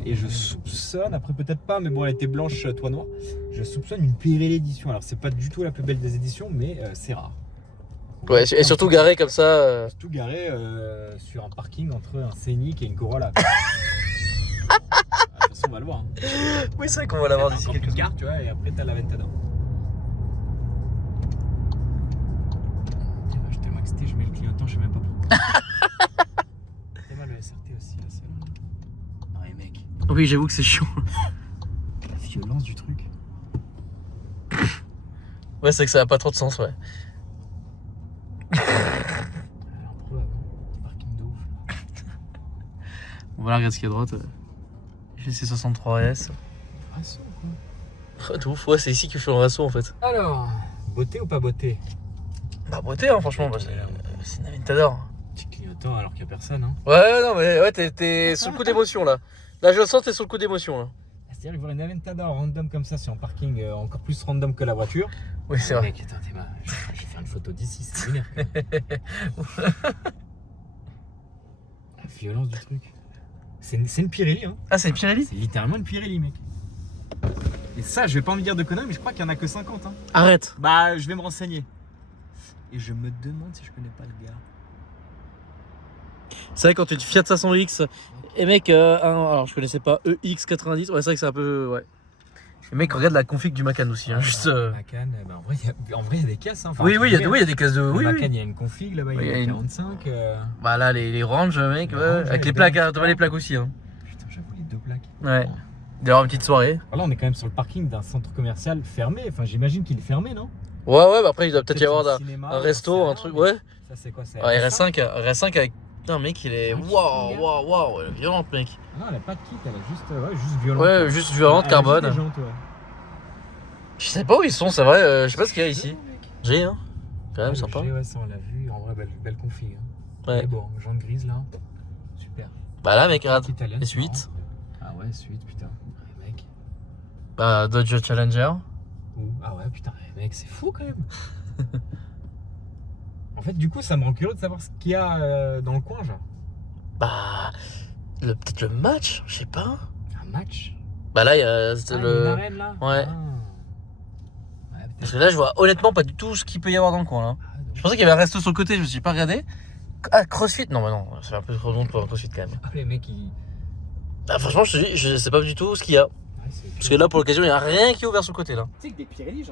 Et je soupçonne, après peut-être pas, mais bon, elle était blanche, toi noir. Je soupçonne une Pirelli édition. Alors, c'est pas du tout la plus belle des éditions, mais c'est rare. Ouais, et surtout garé comme ça. Tout garé sur un parking entre un Scénic et une Corolla. De toute façon, on va le voir. Hein. Oui, c'est vrai qu'on va l'avoir d'ici quelques secondes. Tu vois, et après, t'as l'Aventador. Je t'ai maxé, je mets le clignotant, je sais même pas pourquoi. C'est mal le SRT aussi, là, celle-là. Non, mais mec. Oui, j'avoue que c'est chiant. La violence du truc. Ouais, c'est que ça a pas trop de sens, ouais. Parking de ouf. On va regarder ce qu'il y a à droite. GC63S. Rasso, quoi. De ouf, ouais, c'est ici que je fais le rasso en fait. Alors, beauté ou pas beauté? Bah, beauté, hein, franchement. Bah, c'est une Aventador. Petit clignotant alors qu'il n'y a personne, hein. Ouais, non, mais ouais, t'es sous le coup d'émotion là. Là, je le sens, t'es sous le coup d'émotion là. C'est-à-dire que voir une Aventador random comme ça sur un parking encore plus random que la voiture. Oui, c'est vrai. Mec, attends, je vais faire une photo d'ici, c'est lunaire. La violence du truc. C'est une Pirelli, hein. Ah, c'est une Pirelli? C'est littéralement une Pirelli, mec. Et ça, je vais pas me dire de conneries, mais je crois qu'il y en a que 50, hein. Arrête. Bah, je vais me renseigner. Et je me demande si je connais pas le gars. C'est vrai, quand tu te Fiat 500X. Et mec, alors je connaissais pas EX90. Ouais, c'est vrai que c'est un peu. Ouais. Et mec, regarde la config du Macan aussi. Hein, juste. Macan, bah, en vrai, il y a des caisses, hein. Enfin, Oui, il y a des cases de. Le Oui, Macan, oui. il y a une config là-bas, Oui, il y a une- 45. Bah là, les ranges, mec, Les ouais. ranges, Avec les les plaques, blanches, t'as les plaques aussi. Hein. Putain, j'avoue, les deux plaques. Ouais. D'ailleurs, une petite soirée. Là, on est quand même sur le parking d'un centre commercial fermé. Enfin, j'imagine qu'il est fermé, non? Ouais, bah après, il doit peut-être y avoir un cinéma, un resto, j'en sais un rien, truc. mais Ouais. Ça, c'est quoi? C'est Ouais, RS5 avec. Putain, mec, il est. Ah, Waouh, elle est violente, mec. Non, elle a pas de kit, elle a juste violente. Ouais, juste violente, Elle a juste carbone. des jantes, ouais. Je sais pas où ils sont, c'est vrai, je sais pas ce qu'il y a ici. J'ai, hein. Quand même Ouais, sympa. le G, ouais, ça, on l'a vu. En vrai, belle config. Hein. Ouais. Mais bon, jaune grise là. Super. Bah là, mec, regarde. Italienne, Et c'est marrant. suite. Ah ouais, suite, putain. Ouais, mec. Bah, Dodge Challenger. Ah ouais, putain, mec, c'est fou quand même. En fait, du coup, ça me rend curieux de savoir ce qu'il y a dans le coin, genre. Bah. Peut-être le match, je sais pas. Un match. Bah là, il y a Ah, il y a une arène là. Ouais. Ah. Ouais, Parce que là, je vois honnêtement pas du tout ce qu'il peut y avoir dans le coin là. Je pensais qu'il y avait un resto sur le côté, je me suis pas regardé. Ah, CrossFit? Non, mais non, c'est un peu trop long pour un CrossFit quand même. Ah, les mecs, ils. Ah, franchement, je te dis, je sais pas du tout ce qu'il y a. Ouais, Parce que là, pour l'occasion, il y a rien qui est ouvert sur le côté là. Tu sais que des Pirelli, je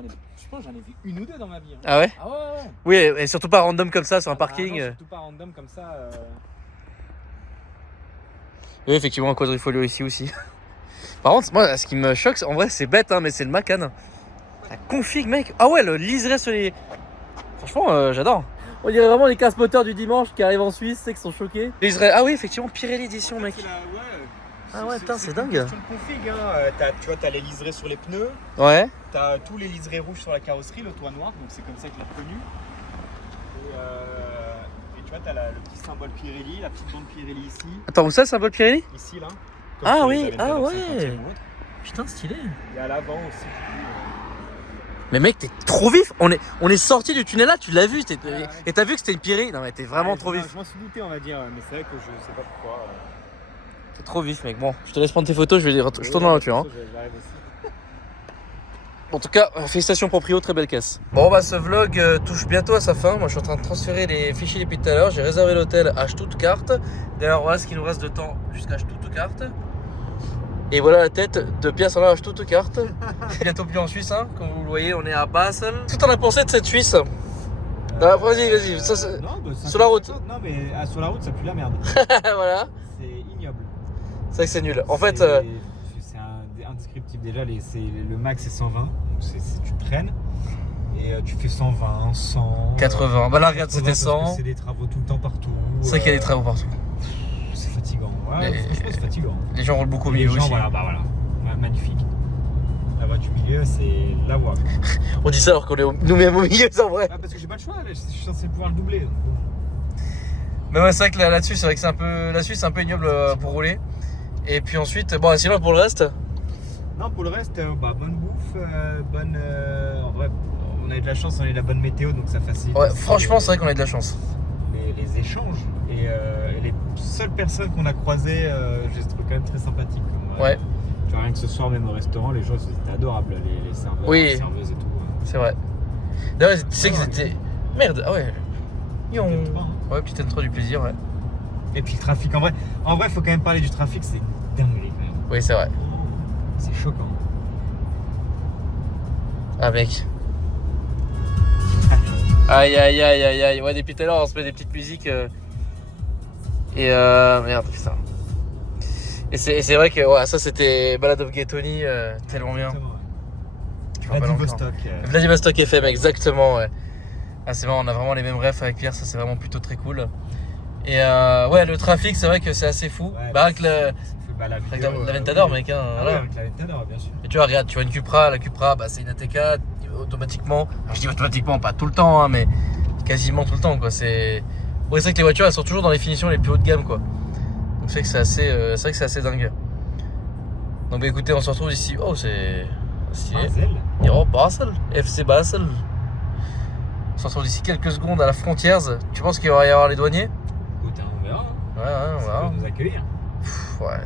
pense que j'en ai vu une ou deux dans ma vie. Hein. Ah ouais? Ah ouais. Oui, et surtout pas random comme ça sur un Ah, parking. non, surtout pas random comme ça. Oui, effectivement, un quadrifolio ici aussi. Par contre, moi, ce qui me choque, en vrai, c'est bête, hein, mais c'est le Macan. La config, mec. Ah ouais, le liseré sur les. Franchement, j'adore. On dirait vraiment les casse-moteurs du dimanche qui arrivent en Suisse, c'est qu'ils sont choqués. Liseré. Ah oui, effectivement, Pirelli édition, mec. Ah ouais, putain, c'est dingue. C'est une question de config, hein. Tu vois, t'as les liserés sur les pneus, Ouais. t'as tous les liserés rouges sur la carrosserie, le toit noir, donc c'est comme ça que je l'ai reconnu. Et tu vois, t'as le petit symbole Pirelli, la petite bande Pirelli ici, Attends, où ça, le symbole Pirelli? ici là. Ah sur oui, les Aventador ah ouais. 50e montre. Putain, stylé. Et à l'avant aussi. Mais mec, t'es trop vif. On est sorti du tunnel là, tu l'as vu. Ouais. Et t'as vu que c'était une Pirelli. Non, mais t'es vraiment trop vif. Je m'en suis douté, on va dire, mais c'est vrai que je sais pas pourquoi. T'es trop vif, mec. Bon, je te laisse prendre tes photos, je tourne dans la voiture. Hein. J'arrive aussi. En tout cas, félicitations Proprio, très belle caisse. Bon bah ce vlog touche bientôt à sa fin. Moi je suis en train de transférer les fichiers depuis tout à l'heure. J'ai réservé l'hôtel à Stuttgart. D'ailleurs voilà ce qu'il nous reste de temps jusqu'à Stuttgart. Et voilà la tête de Pierre Salah à Stuttgart. Bientôt plus en Suisse, hein. Comme vous le voyez, on est à Basel. Qu'est-ce que t'en as pensé de cette Suisse? Ah, vas-y. Ça, sur la route. Non mais sur la route ça pue la merde. Voilà. C'est ignoble. C'est vrai que c'est nul. En fait... C'est indescriptible déjà, le max c'est 120, donc tu traînes et tu fais 120, 100... 80, bah là regarde c'était 100. C'est des travaux tout le temps partout. C'est vrai qu'il y a des travaux partout. C'est fatigant. Ouais, Mais- franchement, c'est fatigant. Les gens roulent beaucoup Les mieux gens, aussi. voilà, bah voilà. Ouais, magnifique. La voie du milieu, c'est la voie. On dit ça alors qu'on est nous-mêmes au milieu, c'est en vrai. Ah, parce que j'ai pas le choix, là, je suis censé pouvoir le doubler. donc bon. Mais ouais, c'est vrai que là-dessus, c'est vrai que c'est un peu. La Suisse, c'est un peu ignoble pour rouler. Et puis ensuite, bon, sinon pour le reste. Non, pour le reste, bonne bouffe, en vrai, on a eu de la chance, on a eu la bonne météo, donc ça facilite. Ouais, aussi franchement, c'est vrai qu'on a eu de la chance. les échanges. Et les seules personnes qu'on a croisées, je les trouve quand même très sympathiques. Ouais. Tu vois, rien que ce soir, même au restaurant, les gens étaient adorables, les serveurs, Oui. les serveuses et tout. C'est vrai. D'ailleurs, tu sais que c'était. Merde, ah ouais. Yon. Peut-être pas, hein. Ouais, petite intro du plaisir, ouais. Et puis le trafic, en vrai, faut quand même parler du trafic, c'est dingue quand même. Oui, c'est vrai. C'est choquant. Ah, mec. Aïe, aïe, aïe, aïe, aïe. Ouais, depuis tout à l'heure, on se met des petites musiques. Merde, putain. Et c'est vrai que ouais, ça, c'était Ballad of Gay Tony, tellement bien. Exactement, ouais. Je me rappelle encore. Vladivostok. Vladivostok FM, exactement, ouais. Ah, c'est marrant, on a vraiment les mêmes refs avec Pierre, ça c'est vraiment plutôt très cool. Et ouais, le trafic, c'est vrai que c'est assez fou. Ouais, Bah, avec la vidéo, Ventador, mec. Hein, Ah ouais, voilà. avec la Ventador, bien sûr. Et tu vois, regarde, tu vois une Cupra, la Cupra, bah, c'est une ATK, automatiquement. Alors, je dis automatiquement, pas tout le temps, hein, mais quasiment tout le temps, quoi. C'est vrai que les voitures, elles sont toujours dans les finitions les plus haut de gamme, quoi. Donc c'est vrai que c'est assez dingue. Donc bah, écoutez, on se retrouve ici. Oh, c'est stylé. Oh, Basel, FC Basel. On se retrouve d'ici quelques secondes à la frontière. Tu penses qu'il va y avoir les douaniers? Écoute, on verra. Ouais, on Ça verra. peut nous accueillir. Ouais,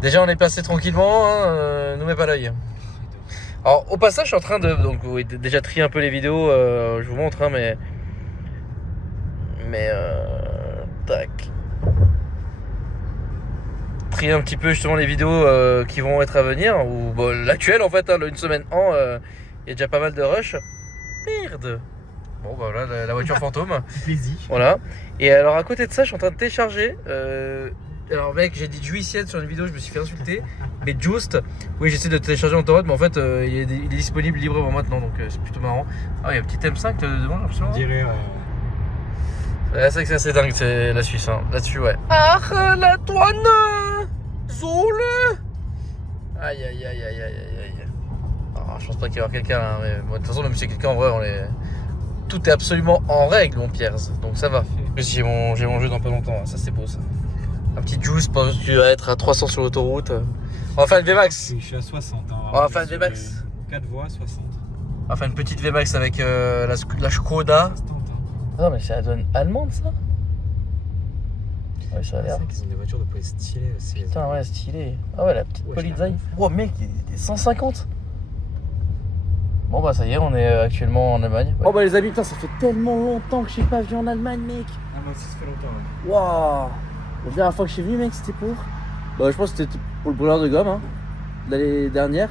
déjà on est passé tranquillement, hein, nous mets pas l'œil. Alors au passage, je suis en train de donc oui, déjà trier un peu les vidéos, je vous montre, hein, mais tac. Trier un petit peu justement les vidéos qui vont être à venir, ou bon, l'actuel en fait, hein, une semaine en, il y a déjà pas mal de rush. Merde. Bon bah voilà la voiture fantôme. Plaisir. Voilà. Et alors à côté de ça, je suis en train de télécharger. Alors mec, j'ai dit Juiciette sur une vidéo, je me suis fait insulter. Mais Just, oui, j'essaie de télécharger en torrent, mais en fait, il est disponible librement maintenant, donc c'est plutôt marrant. Ah, il y a un petit M5 devant, absolument. On dirait. C'est vrai que c'est assez dingue, c'est la Suisse, hein. Là-dessus, ouais. Ah, la douane Zoule. Aïe, aïe, aïe, aïe, aïe, aïe. Ah, je pense pas qu'il y aura quelqu'un, hein, mais bon, de toute façon, même si c'est quelqu'un, en vrai, tout est absolument en règle, mon Pierre, donc ça va. J'ai mon jeu dans pas longtemps, hein. Ça c'est beau, ça. Un petit juice pendant que tu vas être à 300 sur l'autoroute. On va faire une VMAX. Je suis à 60. Hein, On va faire une VMAX. 4 voies, 60. On va faire une petite VMAX avec la Skoda. Ça se tente, hein. Ah non, mais c'est la douane allemande, ça? Ouais, ça a C'est l'air. vrai qu'ils ont des voitures de police stylées aussi. Putain, ouais, stylé. Ah ouais, la petite Ouais, Polizei. Oh mec, il est 150. Bon bah ça y est, on est actuellement en Allemagne. Ouais. Oh bah les amis, putain, ça fait tellement longtemps que je suis pas venu en Allemagne, mec. Ah, moi aussi, ça fait longtemps. Ouais. Waouh. La dernière fois que je suis venu, mec, c'était pour... Bah je pense que c'était pour le brûleur de gomme, hein. L'année dernière.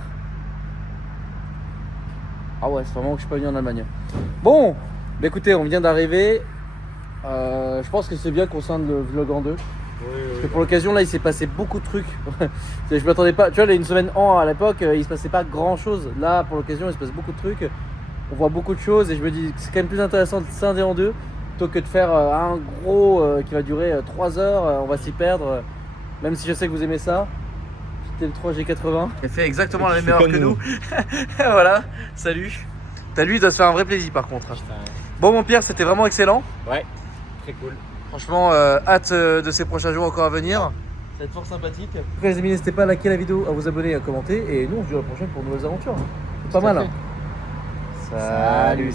Ah ouais, c'est vraiment que je suis pas venu en Allemagne. Bon, bah écoutez, on vient d'arriver. Je pense que c'est bien qu'on scinde le vlog en deux. Parce que pour l'occasion, là, il s'est passé beaucoup de trucs. Je m'attendais pas. Tu vois, là, une semaine à l'époque, il se passait pas grand chose. Là, pour l'occasion, il se passe beaucoup de trucs. On voit beaucoup de choses et je me dis que c'est quand même plus intéressant de scinder en deux plutôt que de faire un gros qui va durer 3 heures. On va s'y perdre. Même si je sais que vous aimez ça. C'était le 3G80. Il fait exactement la même erreur que nous. Voilà, salut. T'as lui, il doit se faire un vrai plaisir par contre. Bon, mon Pierre, c'était vraiment excellent. Ouais, très cool. Franchement, hâte de ces prochains jours encore à venir. Ça va être fort sympathique. En tout cas, les amis, n'hésitez pas à liker la vidéo, à vous abonner et à commenter. Et nous, on se dit à la prochaine pour de nouvelles aventures. C'est pas mal. Hein. Salut.